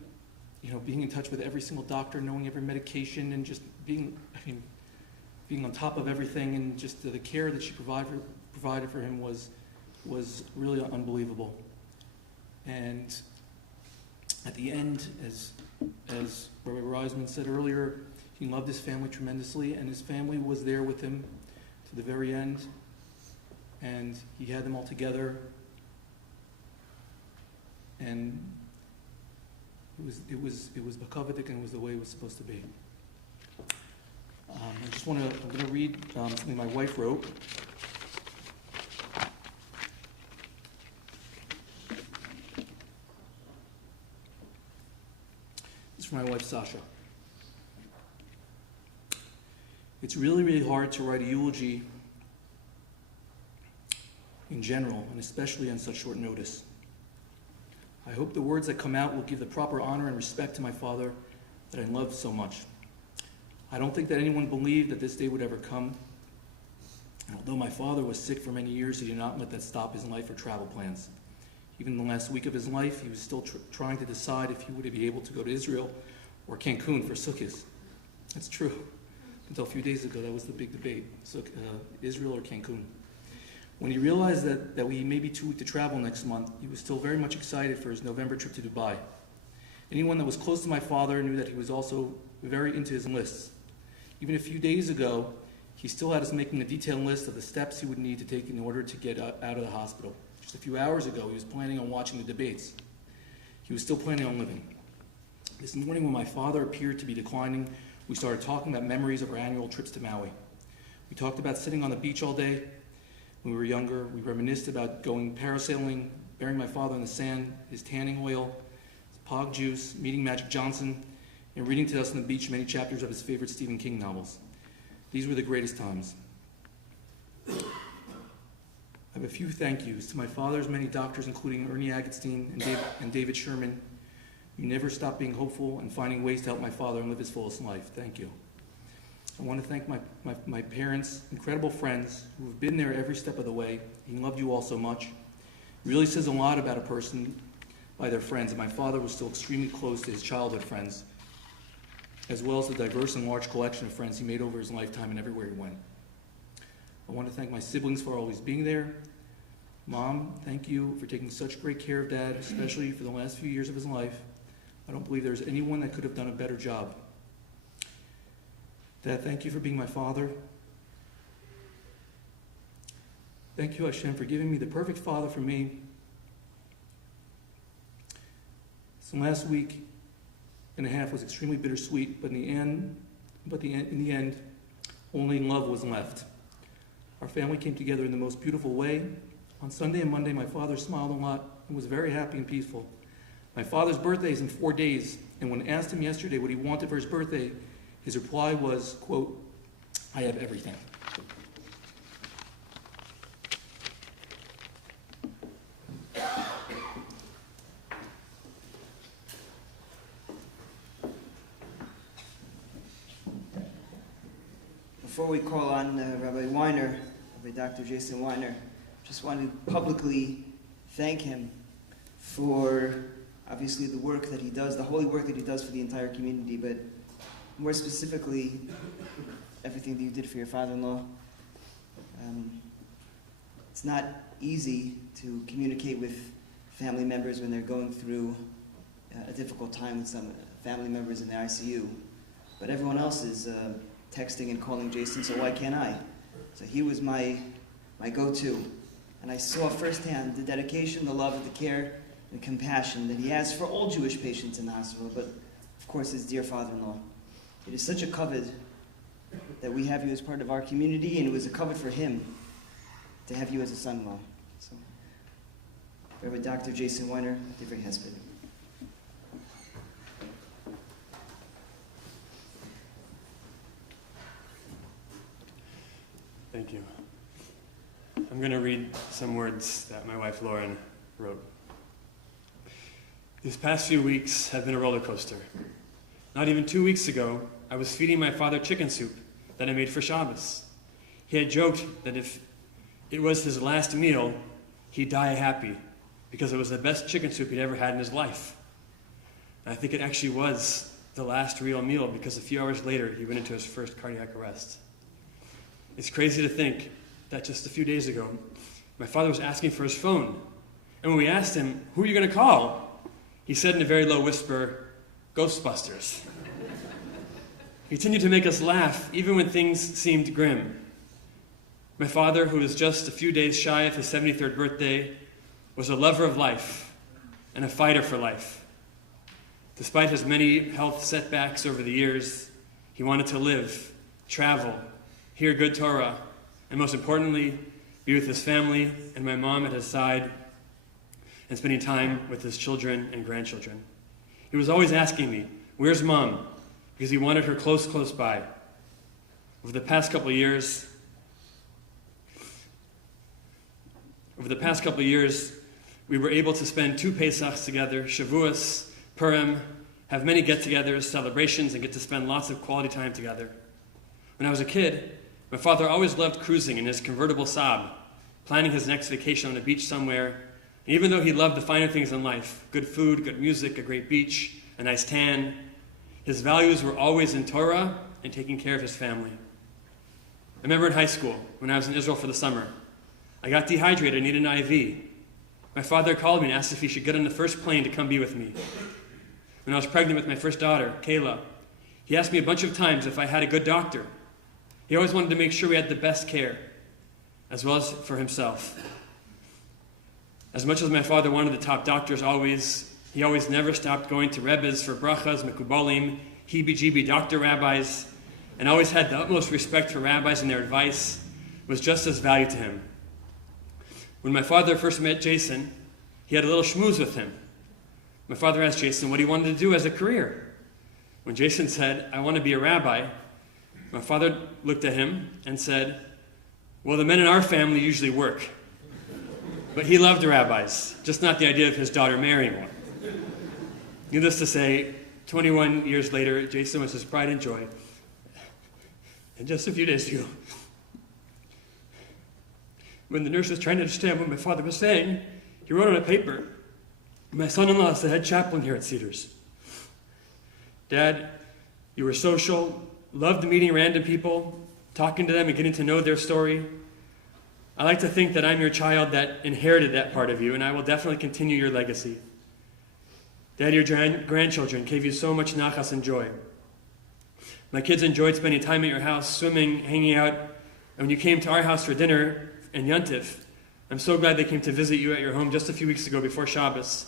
you know, being in touch with every single doctor, knowing every medication, and just being on top of everything, and just the care that she provided for him was really unbelievable. And at the end, as Rabbi Reisman said earlier, he loved his family tremendously, and his family was there with him to the very end. And he had them all together, and it was Bakavidik, and it was the way it was supposed to be. I'm going to read something my wife wrote. My wife Sasha. It's really, really hard to write a eulogy in general, and especially on such short notice. I hope the words that come out will give the proper honor and respect to my father that I loved so much. I don't think that anyone believed that this day would ever come. And although my father was sick for many years, he did not let that stop his life or travel plans. Even in the last week of his life, he was still trying to decide if he would be able to go to Israel or Cancun for Sukkot. That's true. Until a few days ago, that was the big debate, Israel or Cancun. When he realized that we may be too weak to travel next month, he was still very much excited for his November trip to Dubai. Anyone that was close to my father knew that he was also very into his lists. Even a few days ago, he still had us making a detailed list of the steps he would need to take in order to get out of the hospital. Just a few hours ago, he was planning on watching the debates. he was still planning on living. This morning when my father appeared to be declining, we started talking about memories of our annual trips to Maui. We talked about sitting on the beach all day when we were younger. We reminisced about going parasailing, burying my father in the sand, his tanning oil, his pog juice, meeting Magic Johnson, and reading to us on the beach many chapters of his favorite Stephen King novels. These were the greatest times. I have a few thank yous to my father's many doctors, including Ernie Agatstein and David Sherman. You never stopped being hopeful and finding ways to help my father and live his fullest life. Thank you. I want to thank my parents, incredible friends who have been there every step of the way. He loved you all so much. It really says a lot about a person by their friends, and my father was still extremely close to his childhood friends, as well as the diverse and large collection of friends he made over his lifetime and everywhere he went. I want to thank my siblings for always being there. Mom, thank you for taking such great care of Dad, especially for the last few years of his life. I don't believe there's anyone that could have done a better job. Dad, thank you for being my father. Thank you, Hashem, for giving me the perfect father for me. So last week and a half was extremely bittersweet, but in the end, only love was left. Our family came together in the most beautiful way. On Sunday and Monday, my father smiled a lot and was very happy and peaceful. My father's birthday is in 4 days, and when asked him yesterday what he wanted for his birthday, his reply was, quote, "I have everything." Before we call on Rabbi Weiner, Rabbi Dr. Jason Weiner, just wanted to publicly thank him for obviously the work that he does, the holy work that he does for the entire community, but more specifically, everything that you did for your father-in-law. It's not easy to communicate with family members when they're going through a difficult time with some family members in the ICU, but everyone else is texting and calling Jason, so why can't I? So he was my go-to, and I saw firsthand the dedication, the love, the care, and compassion that he has for all Jewish patients in the hospital, but of course his dear father-in-law. It is such a kavod that we have you as part of our community, and it was a kavod for him to have you as a son-in-law. So, Rabbi Dr. Jason Weiner, Divrei Hesped. Thank you. I'm going to read some words that my wife Lauren wrote. These past few weeks have been a roller coaster. Not even 2 weeks ago, I was feeding my father chicken soup that I made for Shabbos. He had joked that if it was his last meal, he'd die happy because it was the best chicken soup he'd ever had in his life. And I think it actually was the last real meal because a few hours later, he went into his first cardiac arrest. It's crazy to think that just a few days ago, my father was asking for his phone. And when we asked him, "Who are you going to call?" he said in a very low whisper, "Ghostbusters." He continued to make us laugh, even when things seemed grim. My father, who was just a few days shy of his 73rd birthday, was a lover of life and a fighter for life. Despite his many health setbacks over the years, he wanted to live, travel, hear good Torah, and most importantly, be with his family and my mom at his side and spending time with his children and grandchildren. He was always asking me, "Where's Mom?" because he wanted her close by. Over the past couple of years, we were able to spend 2 Pesachs together, Shavuos, Purim, have many get-togethers, celebrations, and get to spend lots of quality time together. When I was a kid, my father always loved cruising in his convertible Saab, planning his next vacation on a beach somewhere. And even though he loved the finer things in life, good food, good music, a great beach, a nice tan, his values were always in Torah and taking care of his family. I remember in high school, when I was in Israel for the summer, I got dehydrated and needed an IV. My father called me and asked if he should get on the first plane to come be with me. When I was pregnant with my first daughter, Kayla, he asked me a bunch of times if I had a good doctor. He always wanted to make sure we had the best care, as well as for himself. As much as my father wanted the top doctors always, He always never stopped going to rebbes for brachas, mekubalim, heebie-jeebie doctor rabbis, and always had the utmost respect for rabbis and their advice was just as valued to him. When my father first met Jason, he had a little schmooze with him. My father asked Jason what he wanted to do as a career. When Jason said, "I want to be a rabbi," my father looked at him and said, "Well, the men in our family usually work." But he loved rabbis, just not the idea of his daughter marrying one. Needless to say, 21 years later, Jason was his pride and joy. And just a few days ago, when the nurse was trying to understand what my father was saying, he wrote on a paper, "My son-in-law is the head chaplain here at Cedars. Dad, you were social, loved meeting random people, talking to them and getting to know their story. I like to think that I'm your child that inherited that part of you, and I will definitely continue your legacy. Dad, your grandchildren gave you so much nachas and joy. My kids enjoyed spending time at your house, swimming, hanging out, and when you came to our house for dinner and Yontif, I'm so glad they came to visit you at your home just a few weeks ago before Shabbos,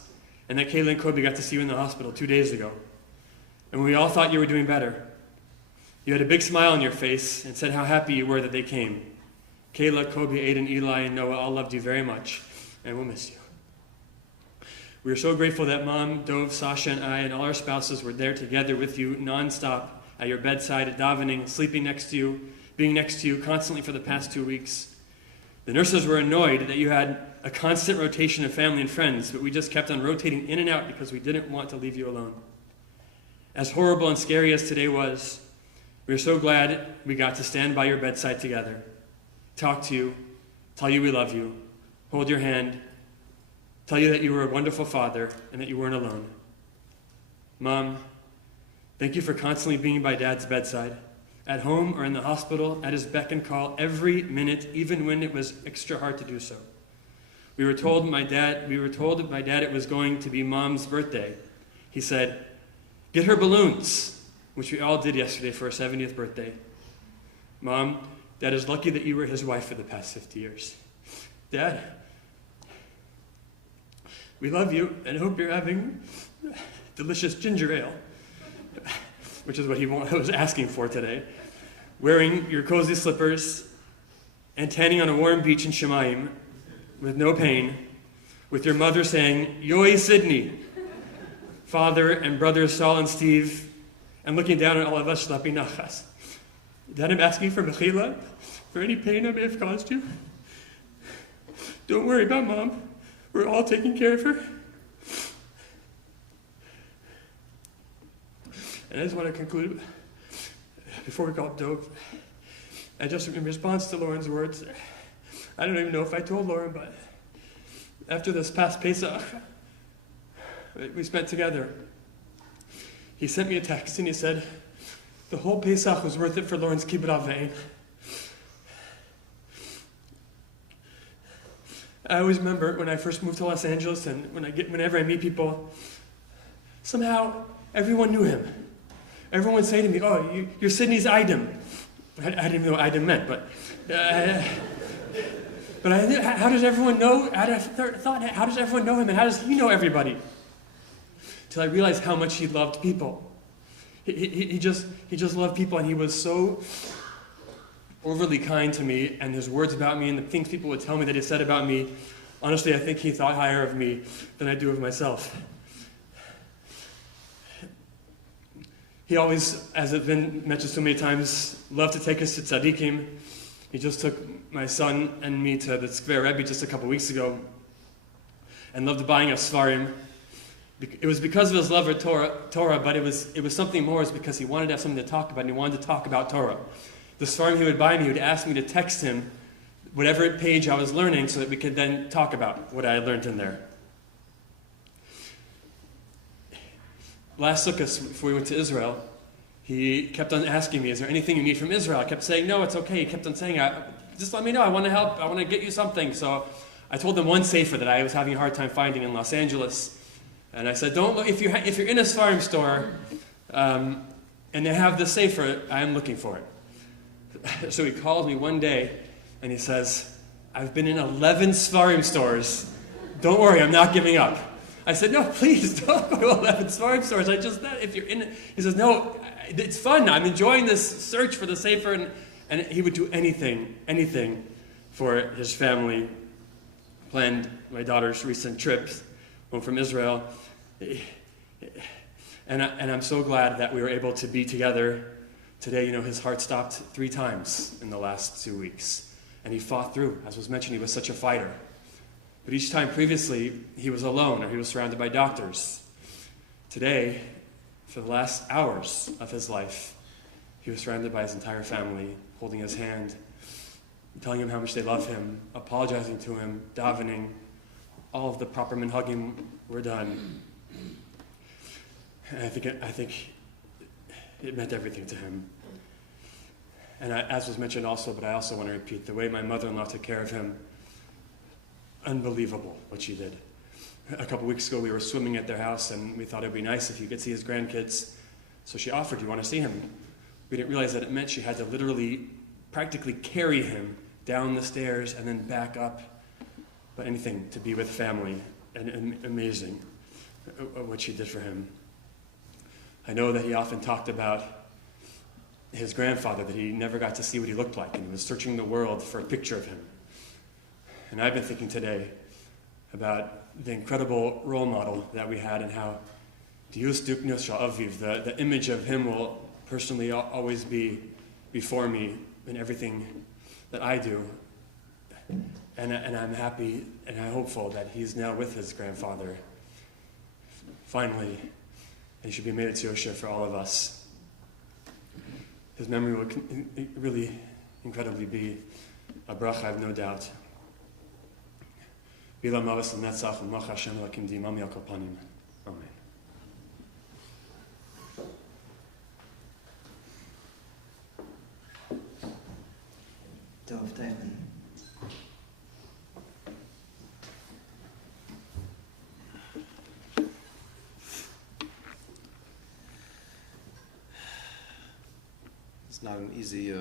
and that Kayla and Kobe got to see you in the hospital 2 days ago. And we all thought you were doing better. You had a big smile on your face and said how happy you were that they came. Kayla, Kobe, Aiden, Eli, and Noah all loved you very much, and we'll miss you. We are so grateful that Mom, Dove, Sasha, and I, and all our spouses were there together with you nonstop at your bedside, at davening, sleeping next to you, being next to you constantly for the past 2 weeks. The nurses were annoyed that you had a constant rotation of family and friends, but we just kept on rotating in and out because we didn't want to leave you alone. As horrible and scary as today was, we are so glad we got to stand by your bedside together, talk to you, tell you we love you, hold your hand, tell you that you were a wonderful father and that you weren't alone. Mom, thank you for constantly being by Dad's bedside, at home or in the hospital, at his beck and call every minute, even when it was extra hard to do so. We were told by Dad it was going to be Mom's birthday. He said, "Get her balloons," which we all did yesterday for her 70th birthday. Mom, Dad is lucky that you were his wife for the past 50 years. Dad, we love you and hope you're having delicious ginger ale, which is what he was asking for today, wearing your cozy slippers and tanning on a warm beach in Shemaim with no pain, with your mother saying, "Yoi, Sidney," father and brothers Saul and Steve, and looking down on all of us schlepping nachas. Dad, I'm asking for mechila, for any pain I may have caused you. Don't worry about Mom. We're all taking care of her. And I just want to conclude, before we call up Dove, and just in response to Lauren's words, I don't even know if I told Lauren, but after this past Pesach we spent together, he sent me a text and he said, the whole Pesach was worth it for Lauren's kibbut avein. I always remember when I first moved to Los Angeles and whenever I meet people, somehow everyone knew him. Everyone would say to me, "Oh, you're Sidney's Idem." I didn't even know what Idem meant, but how does everyone know? How does everyone know him, and how does he know everybody? Till I realized how much he loved people. He just loved people, and he was so overly kind to me, and his words about me and the things people would tell me that he said about me, honestly, I think he thought higher of me than I do of myself. He always, as it's been mentioned so many times, loved to take us to tzaddikim. He just took my son and me to the Skver Rebbe just a couple weeks ago and loved buying us svarim. It was because of his love of Torah, but it was something more. It was because he wanted to have something to talk about, and he wanted to talk about Torah. The svarim he would buy me, he would ask me to text him whatever page I was learning so that we could then talk about what I had learned in there. Last Sukkot, before we went to Israel, he kept on asking me, "Is there anything you need from Israel?" I kept saying, "No, it's okay." He kept on saying, "Just let me know. I want to help. I want to get you something." So I told him one sefer that I was having a hard time finding in Los Angeles. And I said, "Don't look, if you're in a svarim store and they have this sefer, I am looking for it." So he called me one day and he says, "I've been in 11 svarim stores. Don't worry, I'm not giving up. I said, no, please don't go to 11 Svarim stores. I just, if you're in it. He says, no, it's fun. I'm enjoying this search for the Sefer. And he would do anything for his family. Planned my daughter's recent trip home from Israel. And I'm so glad that we were able to be together today. His heart stopped 3 times in the last 2 weeks. And he fought through. As was mentioned, he was such a fighter. But each time previously, he was alone or he was surrounded by doctors. Today, for the last hours of his life, he was surrounded by his entire family, holding his hand, telling him how much they love him, apologizing to him, davening. All of the proper minhagim were done. And I think it meant everything to him. And as was mentioned also, but I also want to repeat, the way my mother-in-law took care of him, unbelievable what she did. A couple weeks ago, we were swimming at their house, and we thought it would be nice if you could see his grandkids. So she offered, you want to see him? We didn't realize that it meant she had to literally, practically carry him down the stairs and then back up. But anything to be with family, and amazing what she did for him. I know that he often talked about his grandfather, that he never got to see what he looked like, and he was searching the world for a picture of him. And I've been thinking today about the incredible role model that we had and how Dius Duknos Shal Aviv, the image of him will personally always be before me in everything that I do. And I'm happy and I'm hopeful that he's now with his grandfather, finally. And he should be made a Yosher for all of us. His memory will really incredibly be a bracha, I have no doubt. Amen. Dov Teichman. It's not an easy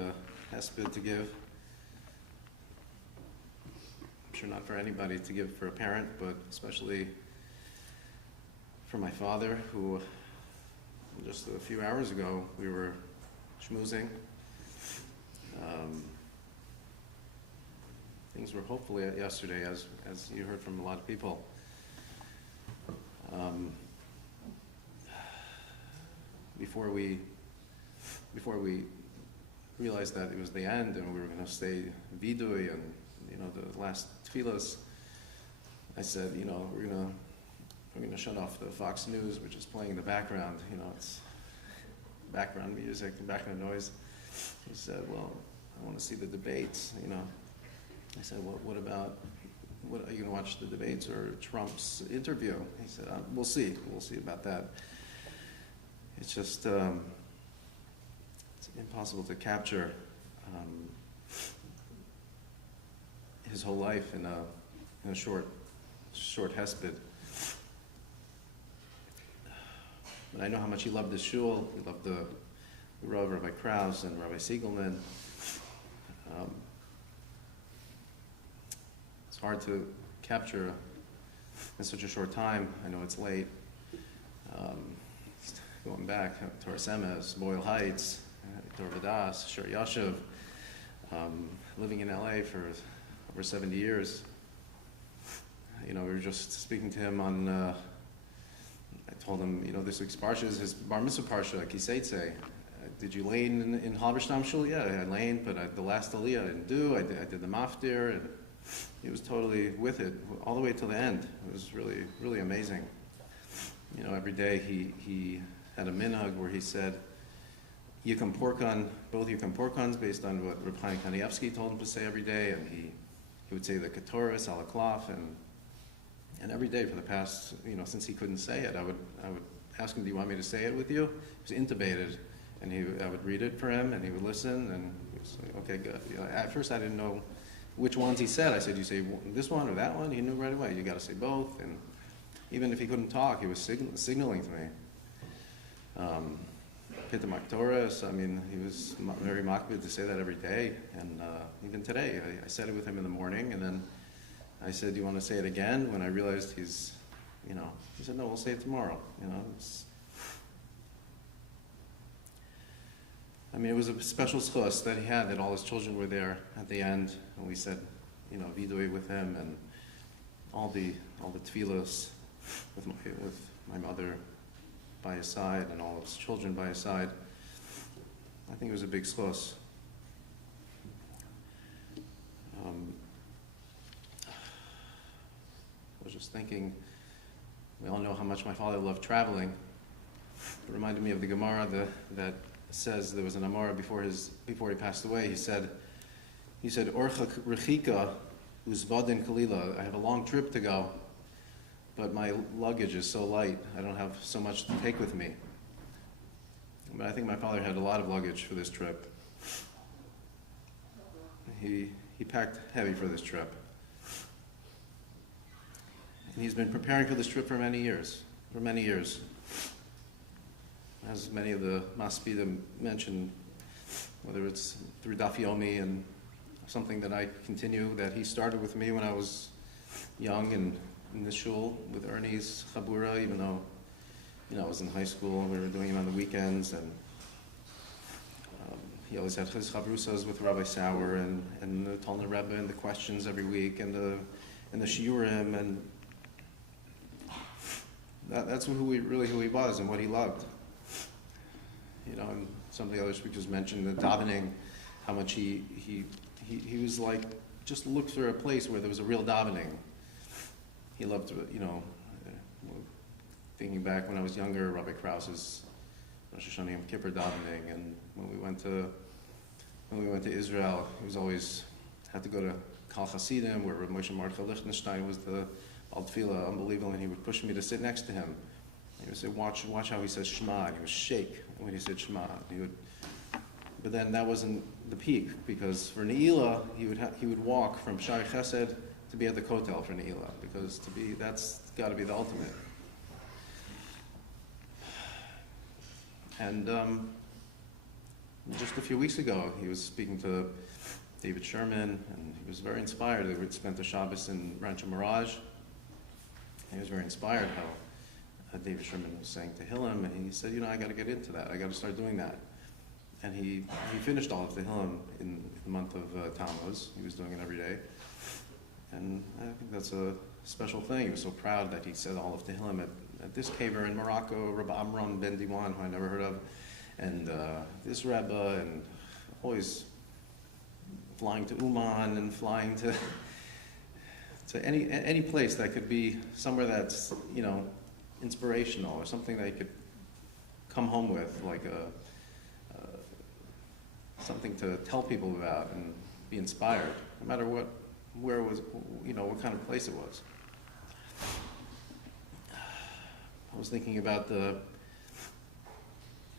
hesped to give. I'm sure not for anybody to give for a parent, but especially for my father, who just a few hours ago we were schmoozing. Things were hopefully yesterday, as you heard from a lot of people. Before we realized that it was the end and we were going to stay vidui and the last tefillas, I said, we're going to shut off the Fox News, which is playing in the background. It's background music and background noise. He said, well, I want to see the debates. I said, well, what are you going to watch the debates or Trump's interview? He said, we'll see about that. It's just it's impossible to capture his whole life in a short hesped. But I know how much he loved the shul. He loved the Rav, Rabbi Krause and Rabbi Siegelman. It's hard to capture in such a short time. I know it's late. Going back to our Semes, Boyle Heights, Tor Vadas, Shur Yashuv, living in LA for over 70 years. We were just speaking to him on, I told him, this week's Parsha is his Bar Mitzvah Parsha, Kiseitze. Did you lane in Halberstam Shul? Yeah, I laned, but the last Aliyah I didn't do. I did the Maftir, and he was totally with it all the way till the end. It was really, really amazing. Every day he had a minhag where he said, Yikam Porkan, both Yikam Porkans, based on what Reb Chaim Kanievsky told him to say every day, and he would say the Ketoras, Alaklaf, and every day for the past, since he couldn't say it, I would ask him, do you want me to say it with you? He was intubated, and I would read it for him, and he would listen, and he was like, okay, good. At first I didn't know which ones he said. I said, you say this one or that one? He knew right away. You got to say both, and even if he couldn't talk, he was signaling to me. Pitta Maktoras, he was very makbid to say that every day, and even today, I said it with him in the morning, and then I said, do you want to say it again? When I realized he's you know. He said, no, we'll say it tomorrow, you know. I mean, it was a special schus that he had, that all his children were there at the end, and we said, you know, vidui with him, and all the tefillos with my mother by his side, and all of his children by his side. I think it was a big schus. I was just thinking, we all know how much my father loved traveling. It reminded me of the Gemara that says there was an Amara before he passed away. He said, Orcha Rechika Uzbadin Kalila. I have a long trip to go, but my luggage is so light. I don't have so much to take with me. But I think my father had a lot of luggage for this trip. He packed heavy for this trip. And he's been preparing for this trip for many years. As many of the Maspidim mentioned, whether it's through Daf Yomi and something that I continue, that he started with me when I was young and in the shul with Ernie's Chabura, even though, you know, I was in high school and we were doing it on the weekends, and he always had his chavrusas with Rabbi Sauer and the Talmud Rebbe and the questions every week and the shiurim, and that's who he was and what he loved. You know, and some of the other speakers mentioned the davening, how much he was like, just looked for a place where there was a real davening. He loved, you know, thinking back when I was younger, Rabbi Krause's Rosh Hashanah Yom Kippur davening, and when we went to Israel, he was always had to go to Kal Hasidim, where Rav Moshe Mordechai Lichtenstein was the Bal Tefillah, unbelievable, and he would push me to sit next to him. He would say, watch how he says Shema, and he would shake when he said Shema. But then that wasn't the peak, because for Ne'ilah, he would walk from Shari Chesed to be at the Kotel for Ne'ilah, because that's got to be the ultimate. And just a few weeks ago, he was speaking to David Sherman, and he was very inspired. They would spend the Shabbos in Rancho Mirage. He was very inspired how David Sherman was saying Tehillim, and he said, you know, I got to get into that. I got to start doing that. And he finished all of Tehillim in the month of Tammuz. He was doing it every day. And I think that's a special thing. He was so proud that he said all of Tehillim at this caver in Morocco, Rabbi Amram Ben Diwan, who I never heard of, and this Rebbe, and always flying to Uman and flying to any place that could be somewhere that's, you know, inspirational, or something that you could come home with, like something to tell people about and be inspired, no matter where it was, you know, what kind of place it was. I was thinking about the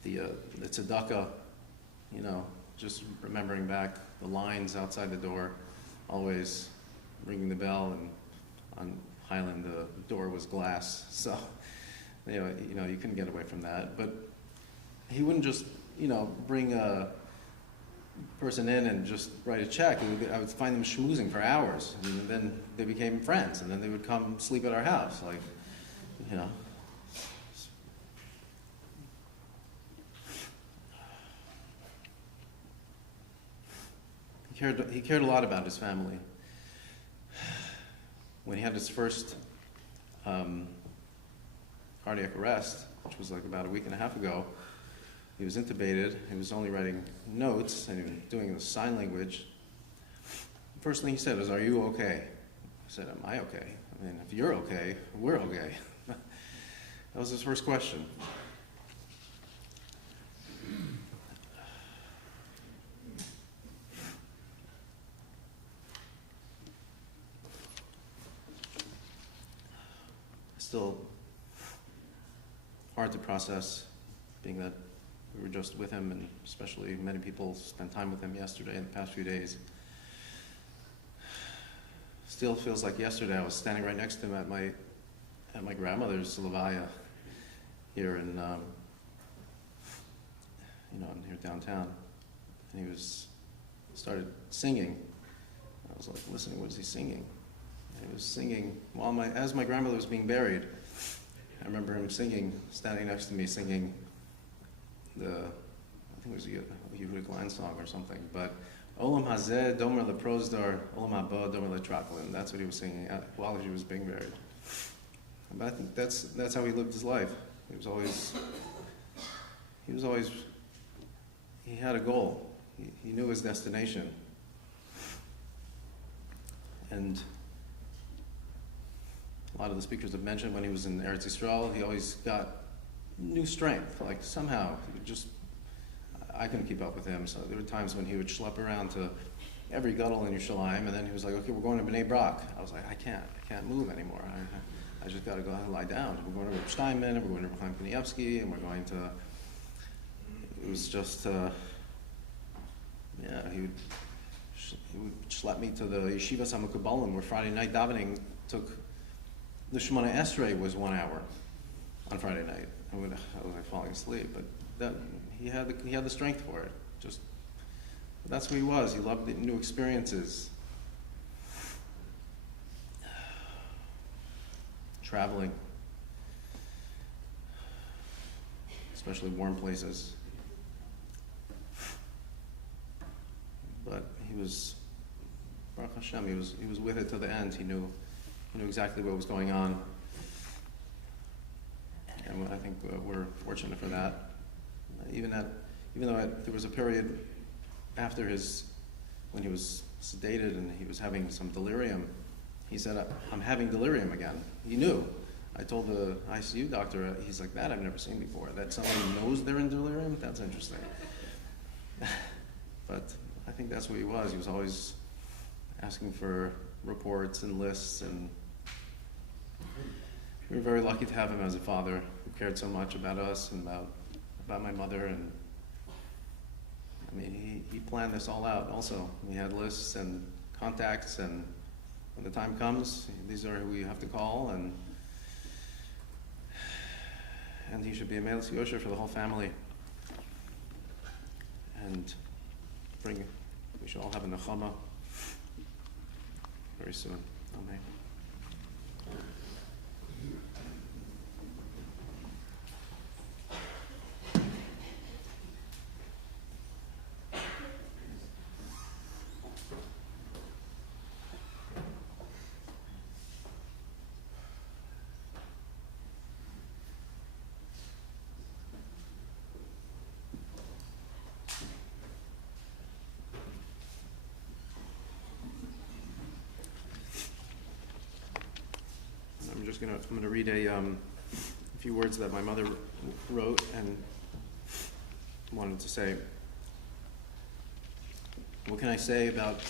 tzedakah, you know, just remembering back the lines outside the door, always ringing the bell, and on Highland the door was glass, so you know you couldn't get away from that. But he wouldn't just, you know, bring a person in and just write a check. I would find them schmoozing for hours, and then they became friends, and then they would come sleep at our house, like, you know. He cared a lot about his family. When he had his first cardiac arrest, which was like about a week and a half ago, he was intubated. He was only writing notes, and he was doing the sign language. The first thing he said was, "Are you okay?" I said, "Am I okay? I mean, if you're okay, we're okay." That was his first question. Still hard to process, being that we were just with him, and especially many people spent time with him yesterday and the past few days. Still feels like yesterday I was standing right next to him at my grandmother's levaya here in here downtown, and he started singing. I was like listening, what is he singing? And he was singing as my grandmother was being buried. I remember him singing, standing next to me singing I think it was a Yehuda Klein song or something, but Olam Hazeh Domer LeProzdar, Olam Haba Domer LeTraklin. That's what he was singing while he was being buried. But I think that's how he lived his life. He had a goal. He knew his destination. And a lot of the speakers have mentioned when he was in Eretz Yisrael, he always got new strength. Like somehow, I couldn't keep up with him. So there were times when he would schlep around to every guddle in Yerushalayim, and then he was like, "Okay, we're going to Bnei Brak." I was like, "I can't move anymore. I just got to go and lie down. We're going to Reb Steinman, and we're going to Chaim Kanievsky, and we're going to." It was just, he would schlep me to the Yeshivas HaMekubalim, where Friday night davening took. The Shemona Esrei was 1 hour on Friday night. I was like falling asleep, but he had the strength for it. But that's who he was. He loved the new experiences, traveling, especially warm places. But he was, Baruch Hashem, he was with it to the end. He knew exactly what was going on. And I think we're fortunate for that. Even though there was a period after when he was sedated and he was having some delirium, he said, "I'm having delirium again." He knew. I told the ICU doctor, he's like, "That I've never seen before. That someone knows they're in delirium? That's interesting." But I think that's what he was. He was always asking for reports and lists, and we were very lucky to have him as a father who cared so much about us and about my mother. And I mean, he planned this all out also. He had lists and contacts, and when the time comes, these are who we have to call, and he should be a Me'elas Yosher for the whole family. And we should all have a nechama very soon. Amen. I'm gonna read a few words that my mother wrote and wanted to say. What can I say about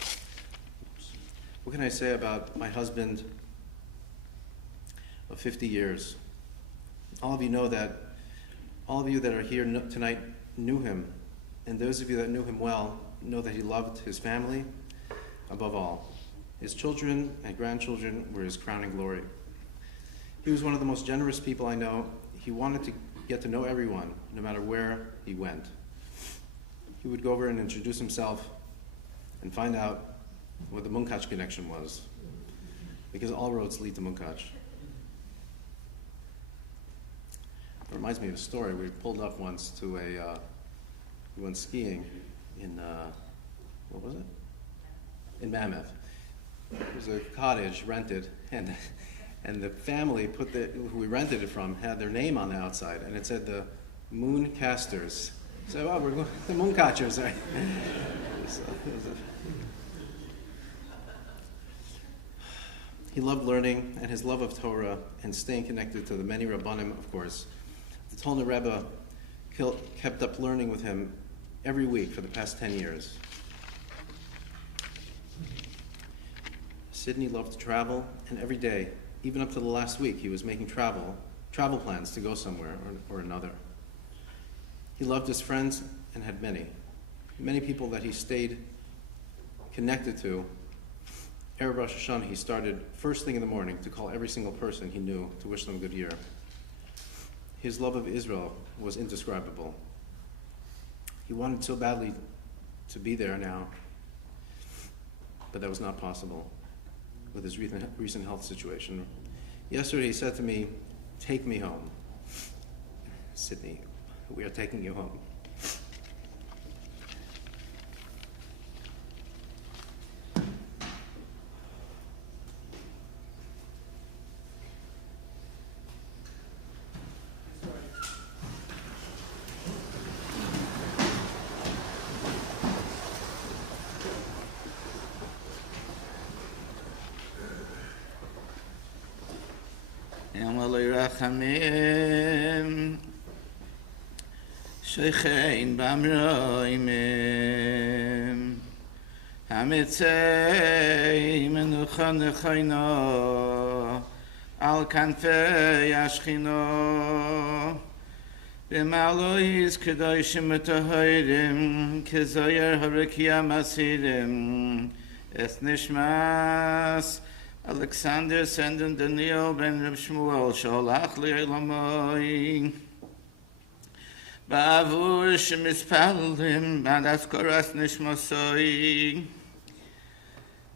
my husband of 50 years? All of you that are here tonight knew him, and those of you that knew him well know that he loved his family above all. His children and grandchildren were his crowning glory. He was one of the most generous people I know. He wanted to get to know everyone, no matter where he went. He would go over and introduce himself and find out what the Munkach connection was, because all roads lead to Munkach. It reminds me of a story. We pulled up once to we went skiing in, what was it? In Mammoth. It was a cottage rented, and the family who we rented it from had their name on the outside, and it said the Mooncasters. So, we're going, the Mooncatchers, right? He loved learning, and his love of Torah and staying connected to the many Rabbanim, of course. The Tolna Rebbe kept up learning with him every week for the past 10 years. Sidney loved to travel, and every day, even up to the last week, he was making travel plans to go somewhere or another. He loved his friends and had many people that he stayed connected to. Erev Rosh Hashanah, he started first thing in the morning to call every single person he knew to wish them a good year. His love of Israel was indescribable. He wanted so badly to be there now, but that was not possible with his recent health situation. Yesterday he said to me, Take me home. Sidney, we are taking you home. Rachamim Shechein Bamroimim Hamitzei Menucha Nechoino Al Kanfei Ashchino B'malois Kedoshim Metahoirim Kezoyer Harikia Masirim Es Nishmas Alexander Senden Daniel ben Reb Shmuel Sholach Le'olamoi Ba'avur Shemispallim Ba'daskoras Nishmosoi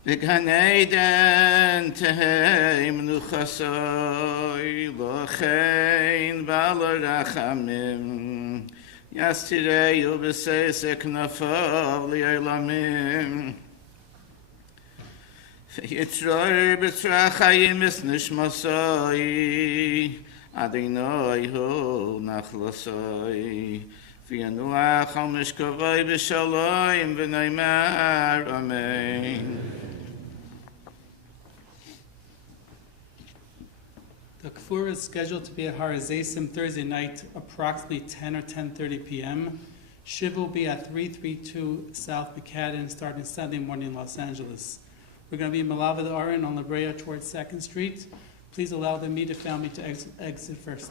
B'Gan Eden Tehei Menuchasoi Lochein Ba'al Rachamim Yastirei U'B'Seisek Nafav Le'olamim Yitzror b'tzrachayim es nishmasoi Adonai hu nachlasoi V'yanuach al mishkavoi b'shalom v'naymar Amen. The Kfura is scheduled to be at Har Hazeisim Thursday night, approximately 10 or 10:30 p.m. Shiv will be at 332 South McCadden, starting Sunday morning in Los Angeles. We're going to be in Malavad Aron on La Brea towards 2nd Street. Please allow the immediate family to exit first.